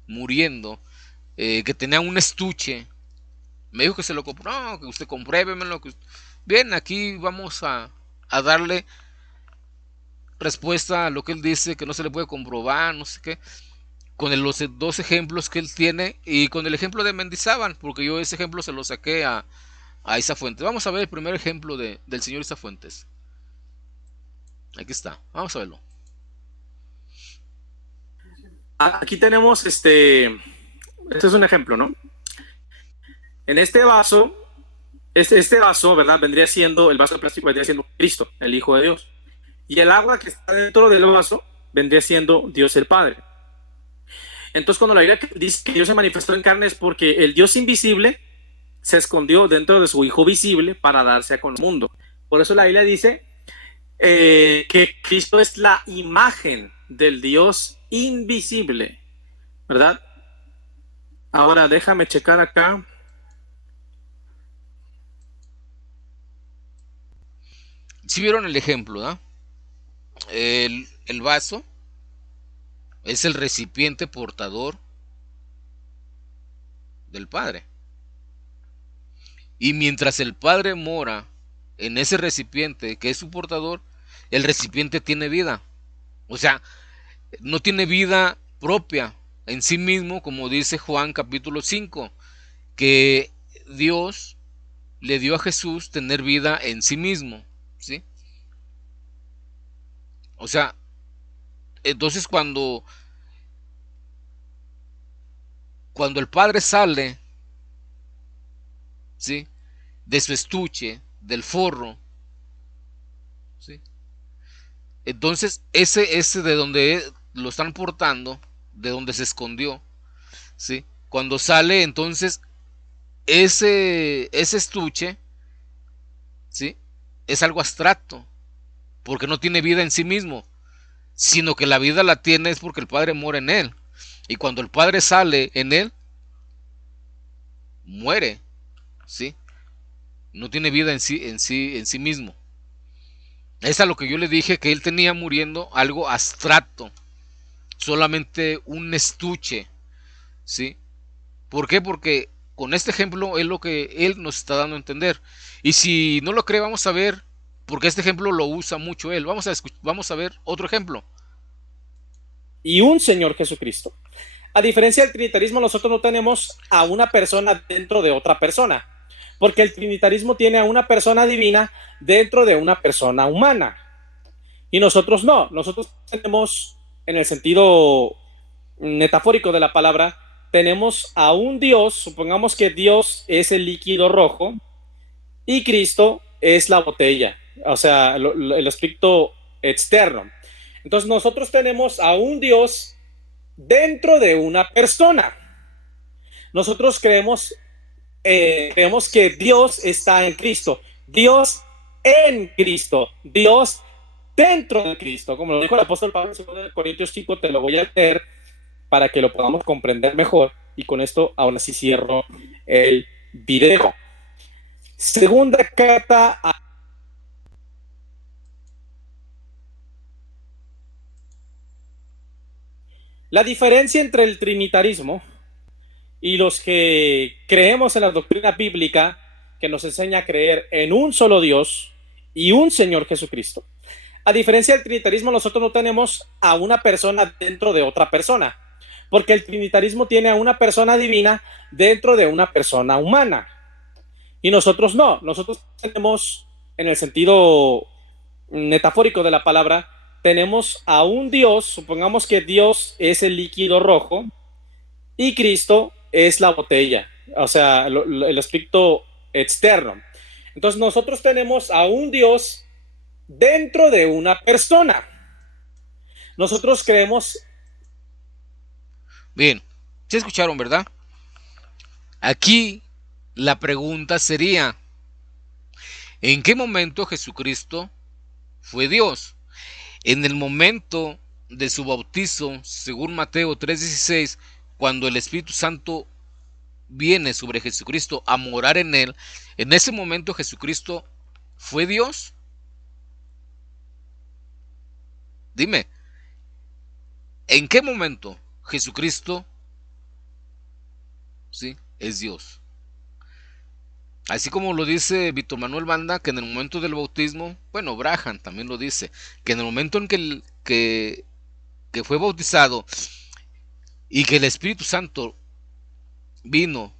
muriendo, que tenía un estuche, me dijo que se lo compró, no, que usted compruébemelo. Bien, aquí vamos a darle respuesta a lo que él dice, que no se le puede comprobar, no sé qué, con los dos ejemplos que él tiene y con el ejemplo de Mendizábal, porque yo ese ejemplo se lo saqué a Isafuentes. Vamos a ver el primer ejemplo del señor Isafuentes. Aquí está, vamos a verlo. Aquí tenemos este es un ejemplo, ¿no? En este vaso, este vaso, ¿verdad? Vendría siendo, el vaso de plástico vendría siendo Cristo, el Hijo de Dios. Y el agua que está dentro del vaso vendría siendo Dios el Padre. Entonces, cuando la Biblia dice que Dios se manifestó en carne, es porque el Dios invisible se escondió dentro de su Hijo visible para darse a con el mundo. Por eso la Biblia dice que Cristo es la imagen del Dios invisible, ¿verdad? Ahora déjame checar acá. Si vieron el ejemplo, ¿no? el vaso es el recipiente portador del Padre. Y mientras el Padre mora en ese recipiente que es su portador, el recipiente tiene vida. O sea, no tiene vida propia en sí mismo, como dice Juan capítulo 5, que Dios le dio a Jesús tener vida en sí mismo, ¿sí? O sea, entonces cuando el Padre sale, ¿sí?, de su estuche, del forro, ¿sí?, entonces ese de donde lo están portando, de donde se escondió, ¿sí?, cuando sale, entonces ese estuche, ¿sí?, es algo abstracto, porque no tiene vida en sí mismo, sino que la vida la tiene es porque el Padre mora en él. Y cuando el Padre sale en él, muere, ¿sí? No tiene vida en sí mismo. Es a lo que yo le dije, que él tenía muriendo algo abstracto, solamente un estuche, ¿sí? ¿Por qué? Porque con este ejemplo es lo que él nos está dando a entender. Y si no lo cree, vamos a ver, porque este ejemplo lo usa mucho él. Vamos a ver otro ejemplo. Y un Señor Jesucristo. A diferencia del trinitarismo, nosotros no tenemos a una persona dentro de otra persona, porque el trinitarismo tiene a una persona divina dentro de una persona humana. Y nosotros no. Nosotros tenemos, en el sentido metafórico de la palabra, tenemos a un Dios. Supongamos que Dios es el líquido rojo y Cristo es la botella, o sea, el aspecto externo. Entonces nosotros tenemos a un Dios dentro de una persona. Nosotros creemos que Dios está en Cristo, Dios en Cristo, Dios dentro de Cristo, como lo dijo el apóstol Pablo en 2 Corintios 5, te lo voy a leer para que lo podamos comprender mejor, y con esto ahora sí cierro el video. Segunda carta a la diferencia entre el trinitarismo y los que creemos en la doctrina bíblica, que nos enseña a creer en un solo Dios y un Señor Jesucristo. A diferencia del trinitarismo, nosotros no tenemos a una persona dentro de otra persona, porque el trinitarismo tiene a una persona divina dentro de una persona humana. Y nosotros no. Nosotros tenemos, en el sentido metafórico de la palabra, tenemos a un Dios. Supongamos que Dios es el líquido rojo y Cristo es la botella, o sea, el aspecto externo. Entonces nosotros tenemos a un Dios dentro de una persona. Nosotros creemos. Bien, ¿se escucharon, verdad? Aquí la pregunta sería, ¿en qué momento Jesucristo fue Dios? En el momento de su bautizo, según Mateo 3:16, cuando el Espíritu Santo viene sobre Jesucristo a morar en él, en ese momento Jesucristo fue Dios. Dime, ¿en qué momento Jesucristo, sí, es Dios? Así como lo dice Víctor Manuel Banda, que en el momento del bautismo, bueno, Braham también lo dice, que en el momento en que fue bautizado y que el Espíritu Santo vino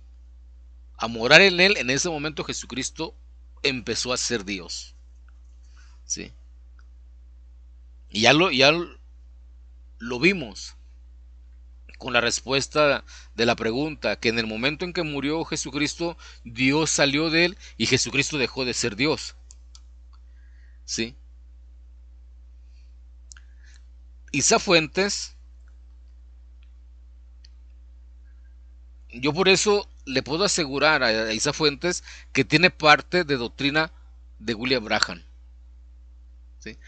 a morar en él, en ese momento Jesucristo empezó a ser Dios. ¿Sí? Y ya lo vimos con la respuesta de la pregunta, que en el momento en que murió Jesucristo, Dios salió de él y Jesucristo dejó de ser Dios. ¿Sí? Isa Fuentes, yo por eso le puedo asegurar a Isa Fuentes que tiene parte de doctrina de William Braham. ¿Sí?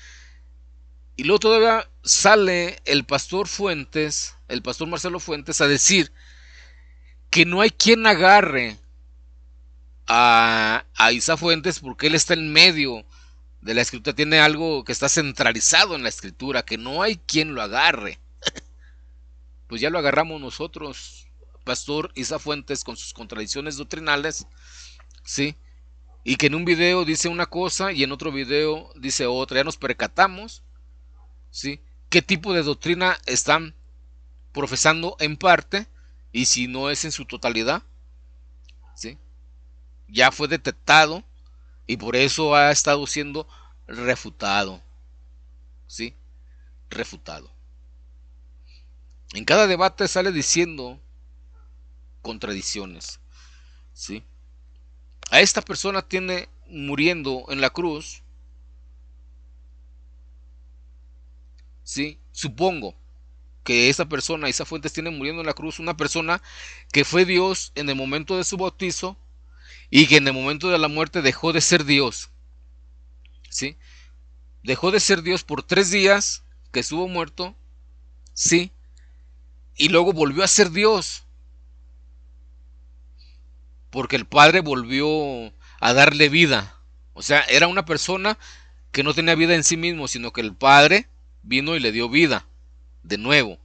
Y luego todavía sale el pastor Fuentes, el pastor Marcelo Fuentes, a decir que no hay quien agarre a Isa Fuentes porque él está en medio de la escritura, tiene algo que está centralizado en la escritura, que no hay quien lo agarre. Pues ya lo agarramos nosotros, Pastor Isa Fuentes, con sus contradicciones doctrinales, ¿sí? Y que en un video dice una cosa y en otro video dice otra. Ya nos percatamos, ¿sí?, qué tipo de doctrina están profesando en parte y si no es en su totalidad, ¿sí? Ya fue detectado y por eso ha estado siendo refutado, ¿sí? Refutado. En cada debate sale diciendo contradicciones, ¿sí? A esta persona tiene muriendo en la cruz, ¿sí? Supongo que esa persona, Isa Fuentes, tiene muriendo en la cruz una persona que fue Dios en el momento de su bautizo y que en el momento de la muerte dejó de ser Dios, ¿sí? Dejó de ser Dios por 3 días que estuvo muerto, ¿sí? Y luego volvió a ser Dios, porque el Padre volvió a darle vida. O sea, era una persona que no tenía vida en sí mismo, sino que el Padre vino y le dio vida de nuevo.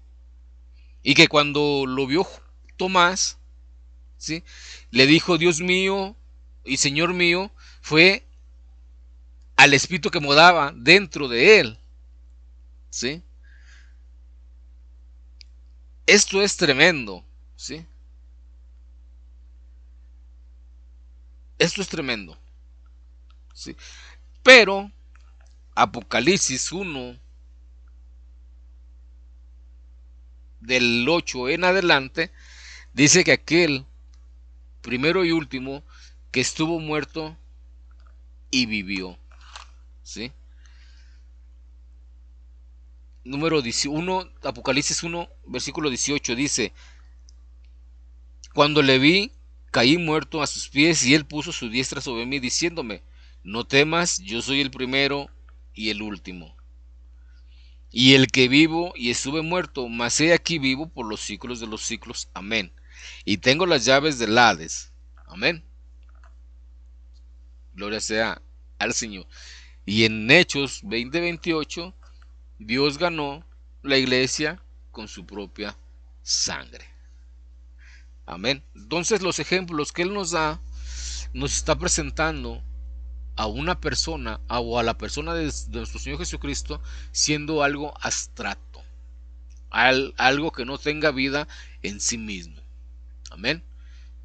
Y que cuando lo vio Tomás, ¿sí?, le dijo: Dios mío y Señor mío, fue al Espíritu que moraba dentro de él, ¿sí? Esto es tremendo, ¿sí? Esto es tremendo, ¿sí? Pero Apocalipsis 1, del 8 en adelante, dice que aquel primero y último que estuvo muerto y vivió, ¿sí? Número 1, Apocalipsis 1, versículo 18 dice: cuando le vi, caí muerto a sus pies, y él puso su diestra sobre mí, diciéndome: no temas, yo soy el primero y el último, y el que vivo y estuve muerto, mas he aquí vivo por los siglos de los siglos. Amén. Y tengo las llaves del Hades. Amén. Gloria sea al Señor. Y en Hechos 20:28, Dios ganó la iglesia con su propia sangre. Amén. Entonces los ejemplos que Él nos da, nos está presentando a una persona o a la persona de nuestro Señor Jesucristo siendo algo abstracto, algo que no tenga vida en sí mismo. Amén.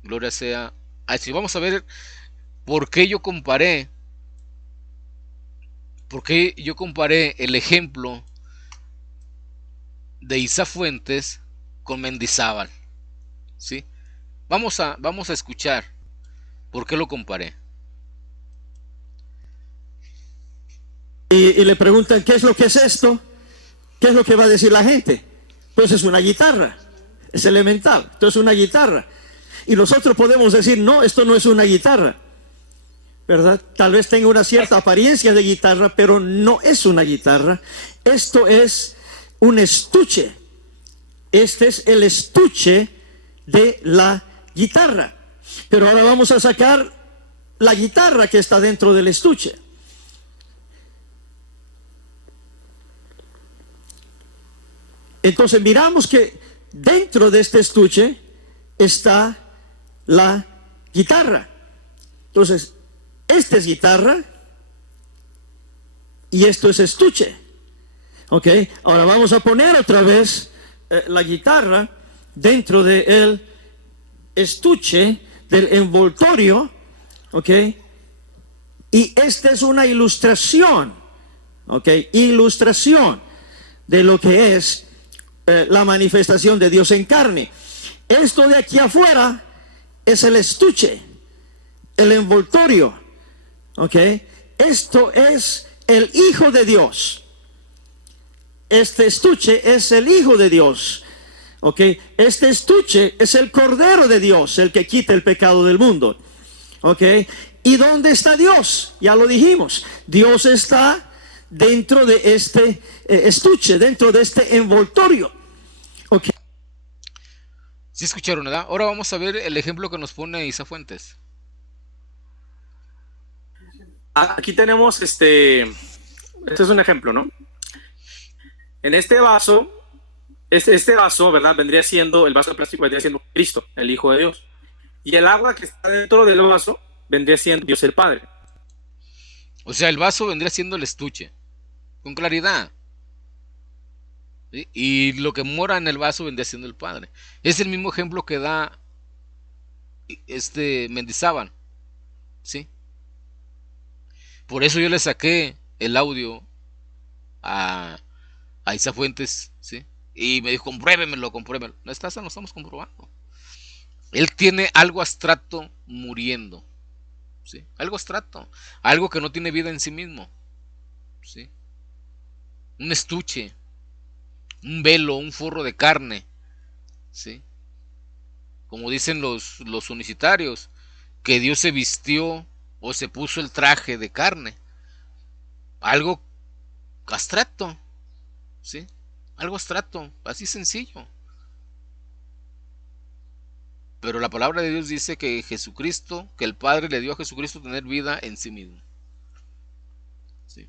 Gloria sea al Señor. Vamos a ver por qué yo comparé el ejemplo de Isa Fuentes con Mendizábal, ¿sí? Vamos a escuchar por qué lo comparé. Y le preguntan: ¿qué es lo que es esto? ¿Qué es lo que va a decir la gente? Pues es una guitarra, es elemental, esto es una guitarra. Y nosotros podemos decir: no, esto no es una guitarra, ¿verdad? Tal vez tenga una cierta apariencia de guitarra, pero no es una guitarra. Esto es un estuche. Este es el estuche de la guitarra. Pero ahora vamos a sacar la guitarra que está dentro del estuche. Entonces miramos que dentro de este estuche está la guitarra. Entonces, esta es guitarra y esto es estuche. Ok, ahora vamos a poner otra vez la guitarra dentro del estuche, del envoltorio. Ok, y esta es una ilustración. Ok, ilustración de lo que es la manifestación de Dios en carne. Esto de aquí afuera es el estuche, el envoltorio. ¿Ok? Esto es el Hijo de Dios. Este estuche es el Hijo de Dios. ¿Ok? Este estuche es el Cordero de Dios, el que quita el pecado del mundo. ¿Ok? ¿Y dónde está Dios? Ya lo dijimos. Dios está dentro de este estuche, dentro de este envoltorio. Okay. ¿Sí escucharon, verdad? Ahora vamos a ver el ejemplo que nos pone Isa Fuentes. Aquí tenemos este es un ejemplo, ¿no? En este vaso, este vaso, ¿verdad? Vendría siendo, el vaso de plástico vendría siendo Cristo, el Hijo de Dios. Y el agua que está dentro del vaso vendría siendo Dios el Padre. O sea, el vaso vendría siendo el estuche, con claridad. ¿Sí? Y lo que mora en el vaso vendría siendo el Padre. Es el mismo ejemplo que da Mendizábal, ¿sí? Por eso yo le saqué el audio a Isa Fuentes, ¿sí? Y me dijo, compruébemelo. No estamos comprobando. Él tiene algo abstracto muriendo, ¿sí? Algo abstracto, algo que no tiene vida en sí mismo, ¿sí? Un estuche, un velo, un forro de carne, ¿sí? Como dicen los unicitarios, que Dios se vistió o se puso el traje de carne. Algo abstracto, ¿sí? Algo abstracto, así sencillo. Pero la palabra de Dios dice que Jesucristo, que el Padre le dio a Jesucristo tener vida en sí mismo. ¿Sí?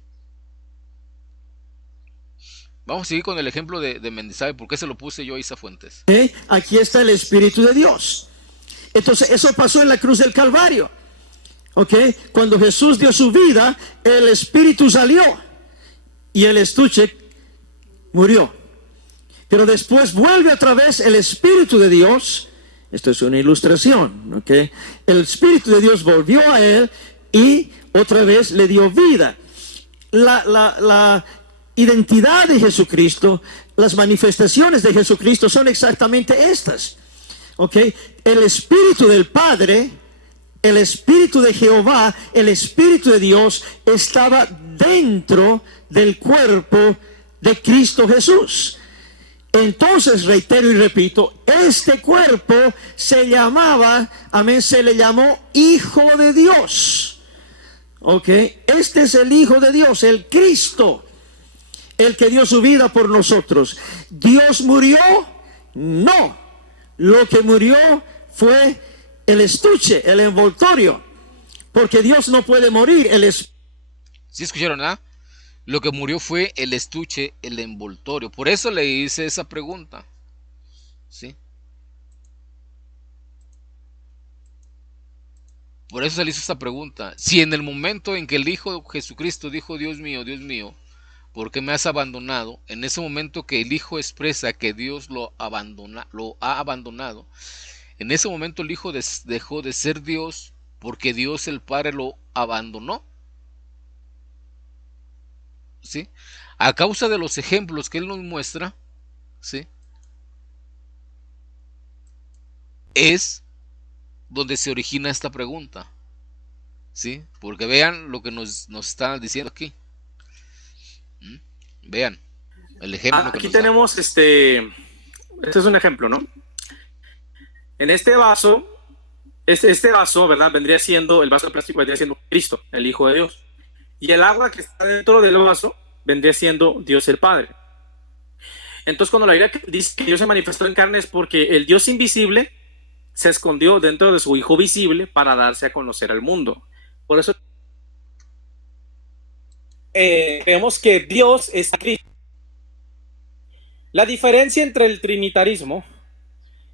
Vamos a seguir con el ejemplo de Mendizábal. ¿Por qué se lo puse yo a Isa Fuentes? Aquí está el Espíritu de Dios. Entonces, eso pasó en la cruz del Calvario. Cuando Jesús dio su vida, el Espíritu salió y el estuche murió. Pero después vuelve otra vez el Espíritu de Dios. Esto es una ilustración, El Espíritu de Dios volvió a él y otra vez le dio vida. La identidad de Jesucristo, las manifestaciones de Jesucristo son exactamente estas. El Espíritu del Padre, el Espíritu de Jehová, el Espíritu de Dios estaba dentro del cuerpo de Cristo Jesús. Entonces, reitero y repito, este cuerpo se llamaba, se le llamó Hijo de Dios. Este es el Hijo de Dios, el Cristo, el que dio su vida por nosotros. ¿Dios murió? No. Lo que murió fue el estuche, el envoltorio, porque Dios no puede morir. ¿Sí escucharon, ah? Lo que murió fue el estuche, el envoltorio. Por eso le hice esa pregunta. ¿Sí? Por eso se le hizo esta pregunta. Si en el momento en que el Hijo de Jesucristo dijo, Dios mío, ¿por qué me has abandonado? En ese momento que el Hijo expresa que Dios lo ha abandonado, en ese momento el Hijo dejó de ser Dios porque Dios el Padre lo abandonó. ¿Sí? A causa de los ejemplos que él nos muestra, ¿sí? Es donde se origina esta pregunta, ¿sí? Porque vean lo que nos está diciendo aquí. Vean el ejemplo que aquí nos tenemos da. Este es un ejemplo, ¿no? En este vaso, este vaso, ¿verdad? Vendría siendo, el vaso de plástico vendría siendo Cristo, el Hijo de Dios. Y el agua que está dentro del vaso vendría siendo Dios el Padre. Entonces, cuando la Biblia dice que Dios se manifestó en carne, es porque el Dios invisible se escondió dentro de su Hijo visible para darse a conocer al mundo. Por eso vemos que Dios es Cristo. La diferencia entre el trinitarismo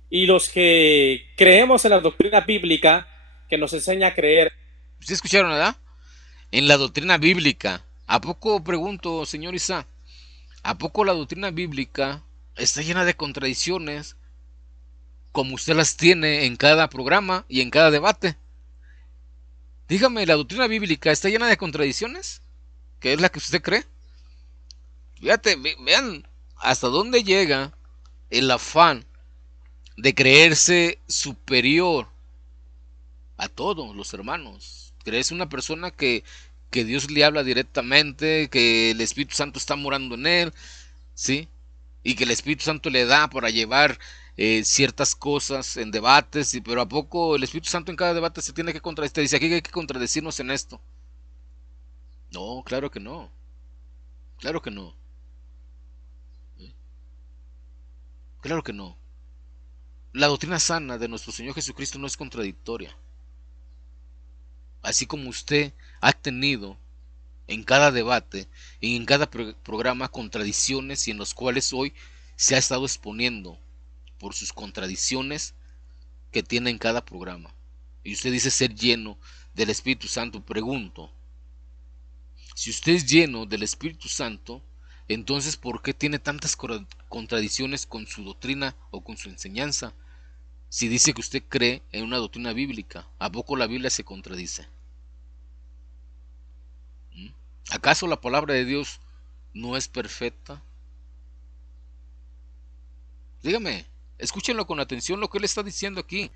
y los que creemos en la doctrina bíblica que nos enseña a creer. ¿Sí escucharon, verdad? En la doctrina bíblica. ¿A poco, pregunto, señor Isa, a poco la doctrina bíblica está llena de contradicciones como usted las tiene en cada programa y en cada debate? Dígame, ¿la doctrina bíblica está llena de contradicciones? ¿Qué es la que usted cree? Fíjate, vean hasta dónde llega el afán de creerse superior a todos los hermanos. Creerse una persona que Dios le habla directamente, que el Espíritu Santo está morando en él, ¿sí? Y que el Espíritu Santo le da para llevar ciertas cosas en debates, pero ¿a poco el Espíritu Santo en cada debate se tiene que contradecir? Dice, aquí hay que contradecirnos en esto. No, claro que no. Claro que no. Claro que no. La doctrina sana de nuestro Señor Jesucristo no es contradictoria. así como usted ha tenido en cada debate y en cada programa contradicciones, y en los cuales hoy se ha estado exponiendo por sus contradicciones que tiene en cada programa. Y usted dice ser lleno del Espíritu Santo. Pregunto, si usted es lleno del Espíritu Santo, entonces ¿por qué tiene tantas contradicciones con su doctrina o con su enseñanza? Si dice que usted cree en una doctrina bíblica, ¿a poco la Biblia se contradice? ¿Acaso la palabra de Dios no es perfecta? Dígame, escúchenlo con atención lo que él está diciendo aquí.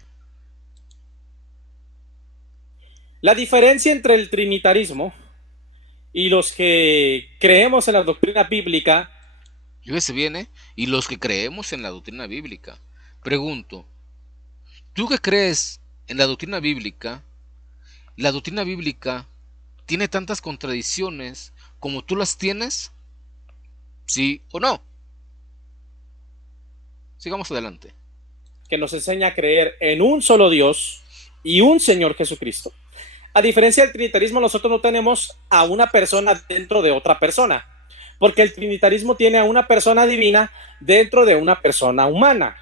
La diferencia entre el trinitarismo y los que creemos en la doctrina bíblica. Fíjese bien, y los que creemos en la doctrina bíblica. Pregunto, ¿tú que crees en la doctrina bíblica tiene tantas contradicciones como tú las tienes? ¿Sí o no? Sigamos adelante. Que nos enseña a creer en un solo Dios y un Señor Jesucristo. A diferencia del trinitarismo, nosotros no tenemos a una persona dentro de otra persona, porque el trinitarismo tiene a una persona divina dentro de una persona humana.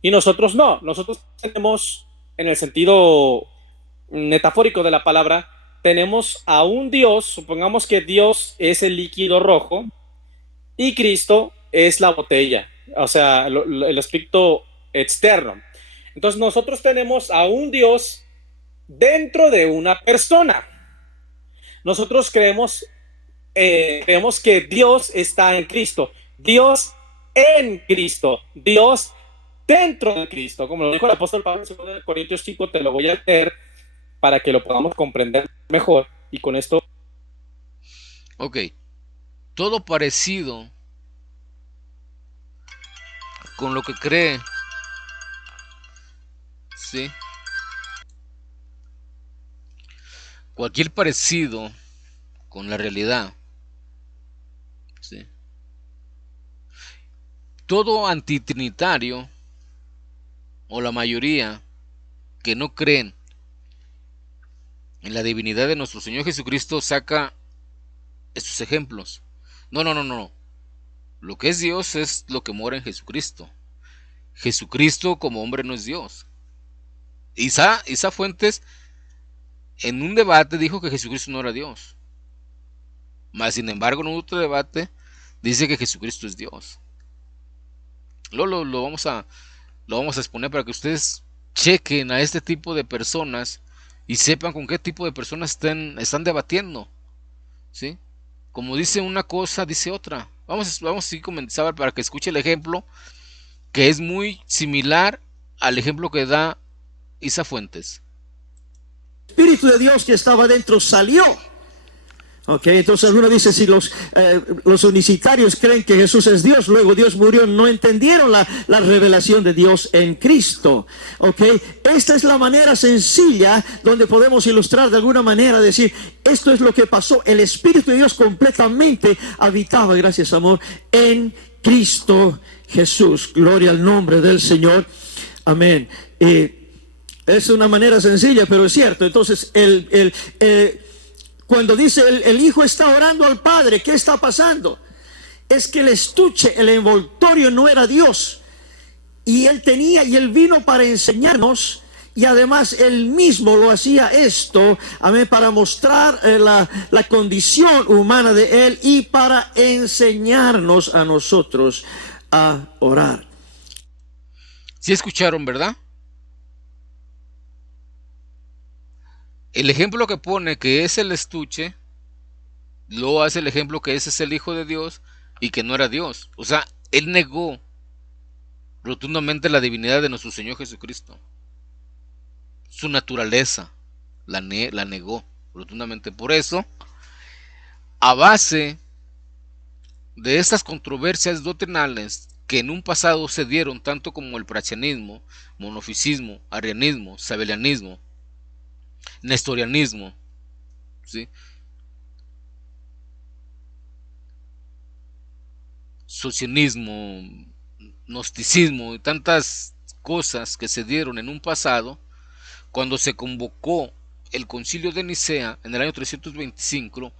Y nosotros no. Nosotros tenemos, en el sentido metafórico de la palabra, tenemos a un Dios. Supongamos que Dios es el líquido rojo y Cristo es la botella, o sea, el aspecto externo. Entonces nosotros tenemos a un Dios dentro de una persona. Nosotros creemos que Dios está en Cristo, Dios en Cristo, Dios dentro de Cristo, como lo dijo el apóstol Pablo en 2 Corintios 5. Te lo voy a leer para que lo podamos comprender mejor, y con esto. Ok, todo parecido con lo que cree, ¿sí? Cualquier parecido con la realidad, ¿sí? Todo antitrinitario, o la mayoría que no creen en la divinidad de nuestro Señor Jesucristo, saca estos ejemplos. No. Lo que es Dios es lo que mora en Jesucristo. Jesucristo como hombre no es Dios. Isa Fuentes en un debate dijo que Jesucristo no era Dios. Mas sin embargo en otro debate dice que Jesucristo es Dios. Lo vamos a exponer para que ustedes chequen a este tipo de personas y sepan con qué tipo de personas están debatiendo, ¿sí? Como dice una cosa, dice otra. Vamos a comenzar para que escuche el ejemplo, que es muy similar al ejemplo que da Isa Fuentes. El Espíritu de Dios que estaba dentro salió. Ok, entonces alguno dice, si los unicitarios creen que Jesús es Dios, luego Dios murió, no entendieron la revelación de Dios en Cristo. Ok, esta es la manera sencilla donde podemos ilustrar de alguna manera, decir, esto es lo que pasó. El Espíritu de Dios completamente habitaba, gracias amor, en Cristo Jesús. Gloria al nombre del Señor. Amén. Es una manera sencilla, pero es cierto. Entonces, cuando dice el Hijo está orando al Padre, ¿qué está pasando? Es que el estuche, el envoltorio no era Dios. Y él vino para enseñarnos, y además él mismo lo hacía esto, amén, para mostrar la condición humana de él y para enseñarnos a nosotros a orar. ¿Sí escucharon, verdad? El ejemplo que pone que es el estuche, luego hace el ejemplo que ese es el Hijo de Dios y que no era Dios. O sea, él negó rotundamente la divinidad de nuestro Señor Jesucristo. Su naturaleza la negó rotundamente. Por eso, a base de estas controversias doctrinales que en un pasado se dieron, tanto como el praxianismo, monofisismo, arrianismo, sabelianismo, nestorianismo, ¿sí? Socianismo, gnosticismo y tantas cosas que se dieron en un pasado, cuando se convocó el concilio de Nicea en el año 325,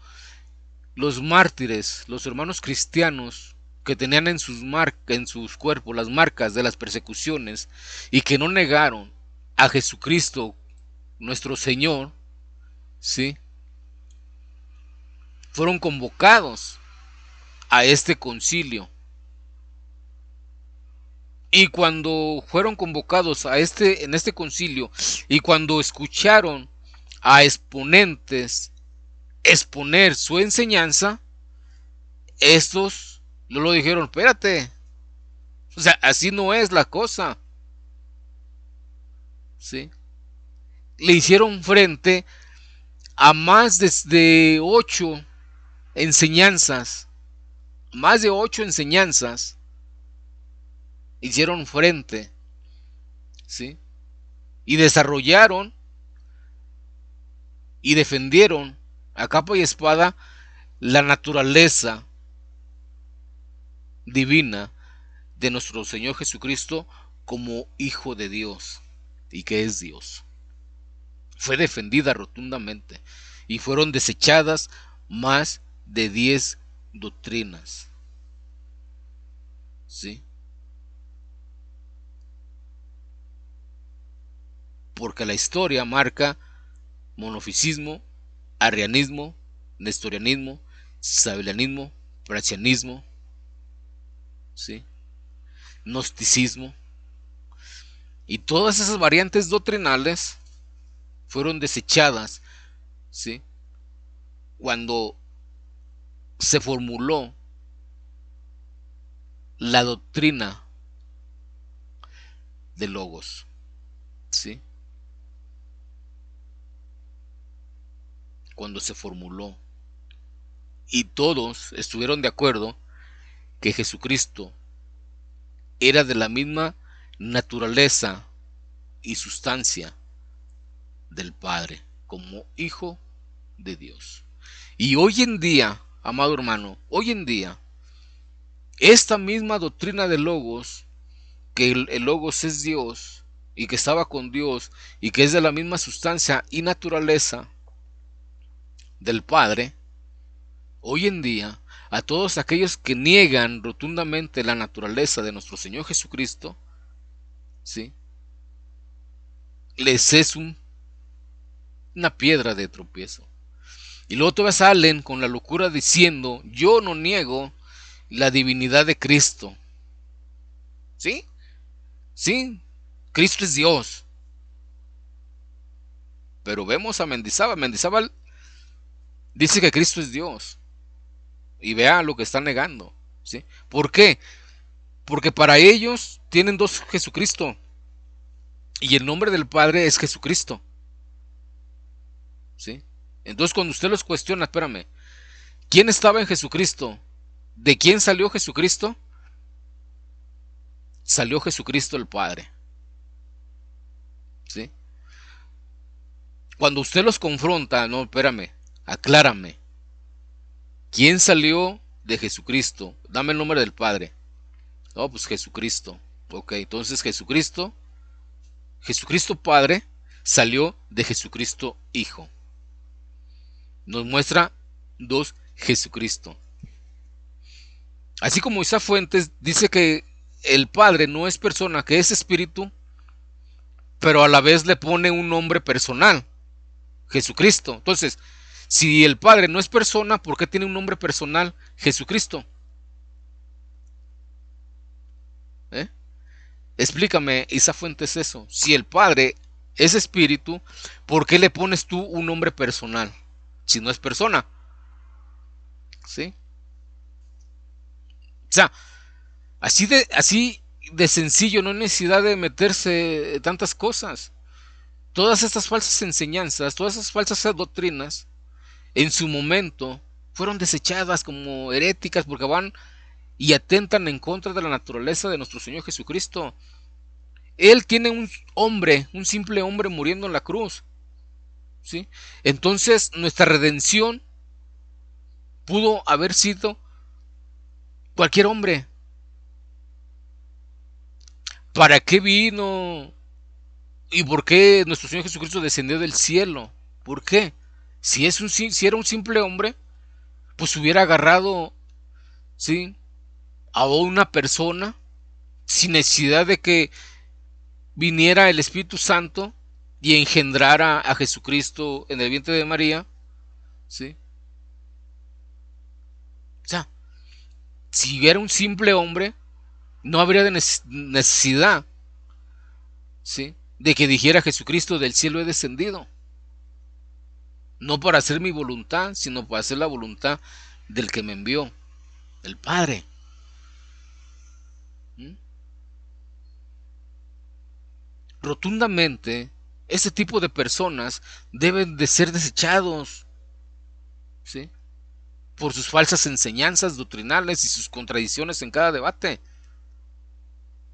los mártires, los hermanos cristianos que tenían en sus cuerpos las marcas de las persecuciones y que no negaron a Jesucristo nuestro Señor, ¿sí?, fueron convocados a este concilio. Y cuando fueron convocados en este concilio, y cuando escucharon a exponentes exponer su enseñanza, estos no lo dijeron, espérate, o sea, así no es la cosa, ¿sí? Le hicieron frente a más de 8 enseñanzas, más de 8 enseñanzas hicieron frente, ¿sí? Y desarrollaron y defendieron a capa y espada la naturaleza divina de nuestro Señor Jesucristo como Hijo de Dios y que es Dios. Fue defendida rotundamente y fueron desechadas más de 10 doctrinas, ¿sí? Porque la historia marca monofisismo, arrianismo, nestorianismo, sabelianismo, praxianismo, ¿sí?, gnosticismo, y todas esas variantes doctrinales fueron desechadas, ¿sí?, cuando se formuló la doctrina de Logos, ¿sí? Cuando se formuló y todos estuvieron de acuerdo que Jesucristo era de la misma naturaleza y sustancia del Padre, como Hijo de Dios. Y hoy en día, amado hermano, hoy en día, esta misma doctrina de Logos, que el Logos es Dios y que estaba con Dios y que es de la misma sustancia y naturaleza del Padre, hoy en día, a todos aquellos que niegan rotundamente la naturaleza de nuestro Señor Jesucristo, ¿sí?, les es una piedra de tropiezo. Y luego todavía salen con la locura diciendo, yo no niego la divinidad de Cristo. ¿Sí? Sí, Cristo es Dios. Pero vemos a Mendizábal. Mendizábal dice que Cristo es Dios. Y vea lo que está negando, ¿sí? ¿Por qué? Porque para ellos tienen dos Jesucristo. Y el nombre del Padre es Jesucristo, ¿sí? Entonces cuando usted los cuestiona, espérame, ¿quién estaba en Jesucristo? ¿De quién salió Jesucristo? Salió Jesucristo el Padre, ¿sí? Cuando usted los confronta, no, espérame, aclárame, ¿quién salió de Jesucristo? Dame el nombre del Padre. No, pues Jesucristo. Ok, entonces Jesucristo Padre salió de Jesucristo Hijo. Nos muestra dos Jesucristo. Así como Isaac Fuentes dice que el Padre no es persona, que es espíritu, pero a la vez le pone un nombre personal, Jesucristo. Entonces, si el Padre no es persona, ¿por qué tiene un nombre personal, Jesucristo? Explícame, Isaac Fuentes, eso. Si el Padre es espíritu, ¿por qué le pones tú un nombre personal si no es persona? ¿Sí? O sea, así de sencillo, no hay necesidad de meterse tantas cosas. Todas estas falsas enseñanzas, todas esas falsas doctrinas, en su momento fueron desechadas como heréticas porque van y atentan en contra de la naturaleza de nuestro Señor Jesucristo. Él tiene un simple hombre muriendo en la cruz, ¿sí? Entonces nuestra redención pudo haber sido cualquier hombre. ¿Para qué vino? ¿Y por qué nuestro Señor Jesucristo descendió del cielo? ¿Por qué? Si era un simple hombre, pues hubiera agarrado, ¿sí?, a una persona sin necesidad de que viniera el Espíritu Santo y engendrara a Jesucristo en el vientre de María, ¿sí? O sea, si era un simple hombre, no habría necesidad, ¿sí?, de que dijera Jesucristo: del cielo he descendido. No para hacer mi voluntad, sino para hacer la voluntad del que me envió, el Padre. Rotundamente, este tipo de personas deben de ser desechados, ¿sí?, por sus falsas enseñanzas doctrinales y sus contradicciones en cada debate.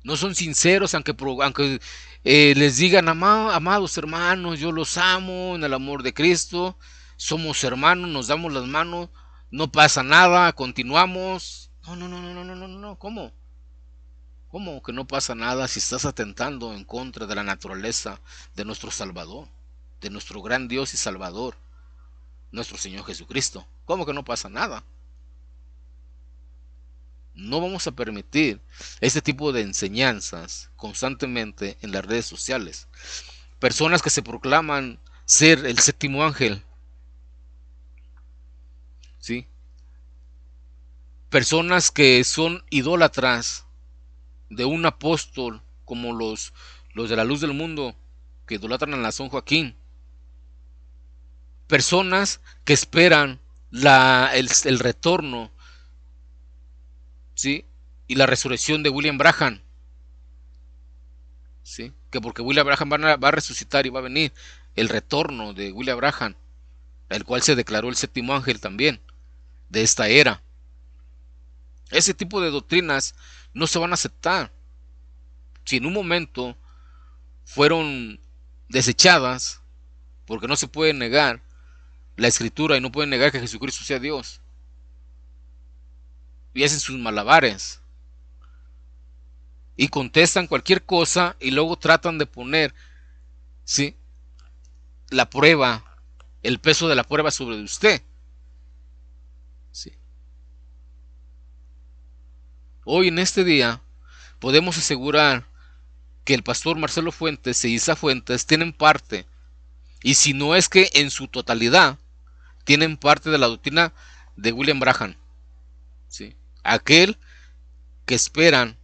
No son sinceros, aunque les digan: amados hermanos, yo los amo en el amor de Cristo, somos hermanos, nos damos las manos, no pasa nada, continuamos. No, ¿cómo? ¿Cómo que no pasa nada si estás atentando en contra de la naturaleza de nuestro Salvador, de nuestro gran Dios y Salvador, nuestro Señor Jesucristo? ¿Cómo que no pasa nada? No vamos a permitir este tipo de enseñanzas constantemente en las redes sociales. Personas que se proclaman ser el séptimo ángel, ¿sí? Personas que son idólatras de un apóstol, como los de la luz del mundo, que idolatran a la San Joaquín. Personas que esperan el retorno, ¿sí?, y la resurrección de William Branham, ¿sí?, que porque William Branham va a resucitar y va a venir el retorno de William Branham, el cual se declaró el séptimo ángel también de esta era. Ese tipo de doctrinas no se van a aceptar. Si en un momento fueron desechadas, porque no se puede negar la Escritura y no pueden negar que Jesucristo sea Dios, y hacen sus malabares y contestan cualquier cosa y luego tratan de poner, ¿sí?, la prueba, el peso de la prueba sobre usted, ¿sí? Hoy en este día podemos asegurar que el pastor Marcelo Fuentes e Isa Fuentes tienen parte, y si no es que en su totalidad, tienen parte de la doctrina de William Branham, ¿sí?, aquel que esperan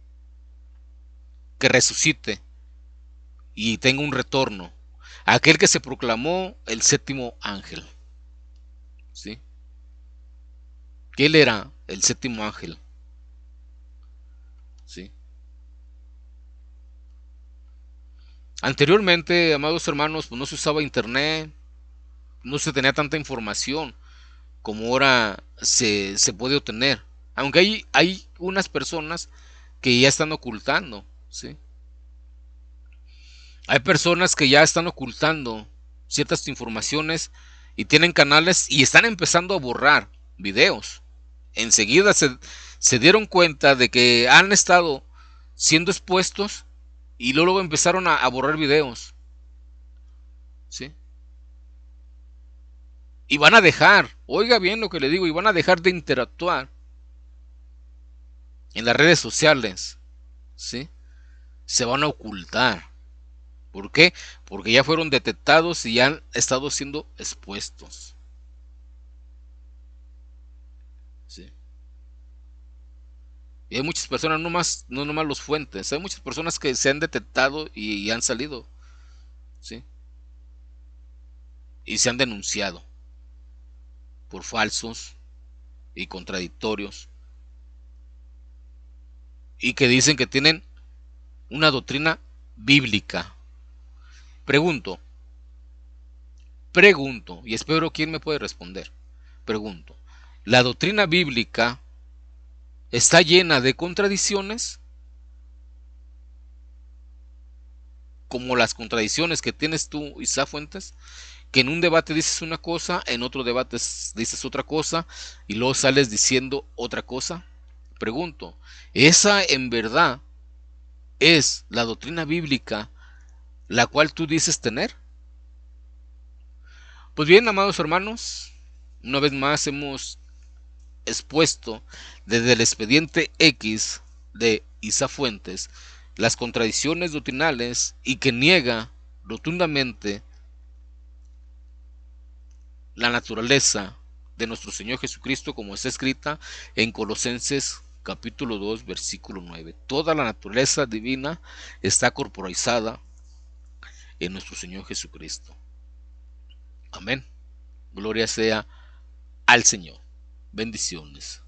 que resucite y tenga un retorno, aquel que se proclamó el séptimo ángel, ¿sí?, que él era el séptimo ángel, ¿sí? Anteriormente, amados hermanos, pues no se usaba internet, no se tenía tanta información como ahora se puede obtener, aunque hay unas personas que ya están ocultando, ¿sí? Hay personas que ya están ocultando ciertas informaciones y tienen canales y están empezando a borrar videos. Enseguida se dieron cuenta de que han estado siendo expuestos y luego empezaron a borrar videos, ¿sí? Y van a dejar, oiga bien lo que le digo, y van a dejar de interactuar en las redes sociales, ¿sí? Se van a ocultar. ¿Por qué? Porque ya fueron detectados y ya han estado siendo expuestos, ¿sí? Y hay muchas personas, no nomás los Fuentes, hay muchas personas que se han detectado y han salido, ¿sí?, y se han denunciado por falsos y contradictorios, y que dicen que tienen una doctrina bíblica. Pregunto, y espero quién me puede responder. Pregunto, ¿la doctrina bíblica está llena de contradicciones? Como las contradicciones que tienes tú, Isa Fuentes, que en un debate dices una cosa, en otro debate dices otra cosa, y luego sales diciendo otra cosa. Pregunto, ¿esa en verdad es la doctrina bíblica la cual tú dices tener? Pues bien, amados hermanos, una vez más hemos expuesto desde el expediente X de Isa Fuentes las contradicciones doctrinales y que niega rotundamente la naturaleza de nuestro Señor Jesucristo como está escrita en Colosenses capítulo 2 versículo 9. Toda la naturaleza divina está corporizada en nuestro Señor Jesucristo. Amén. Gloria sea al Señor. Bendiciones.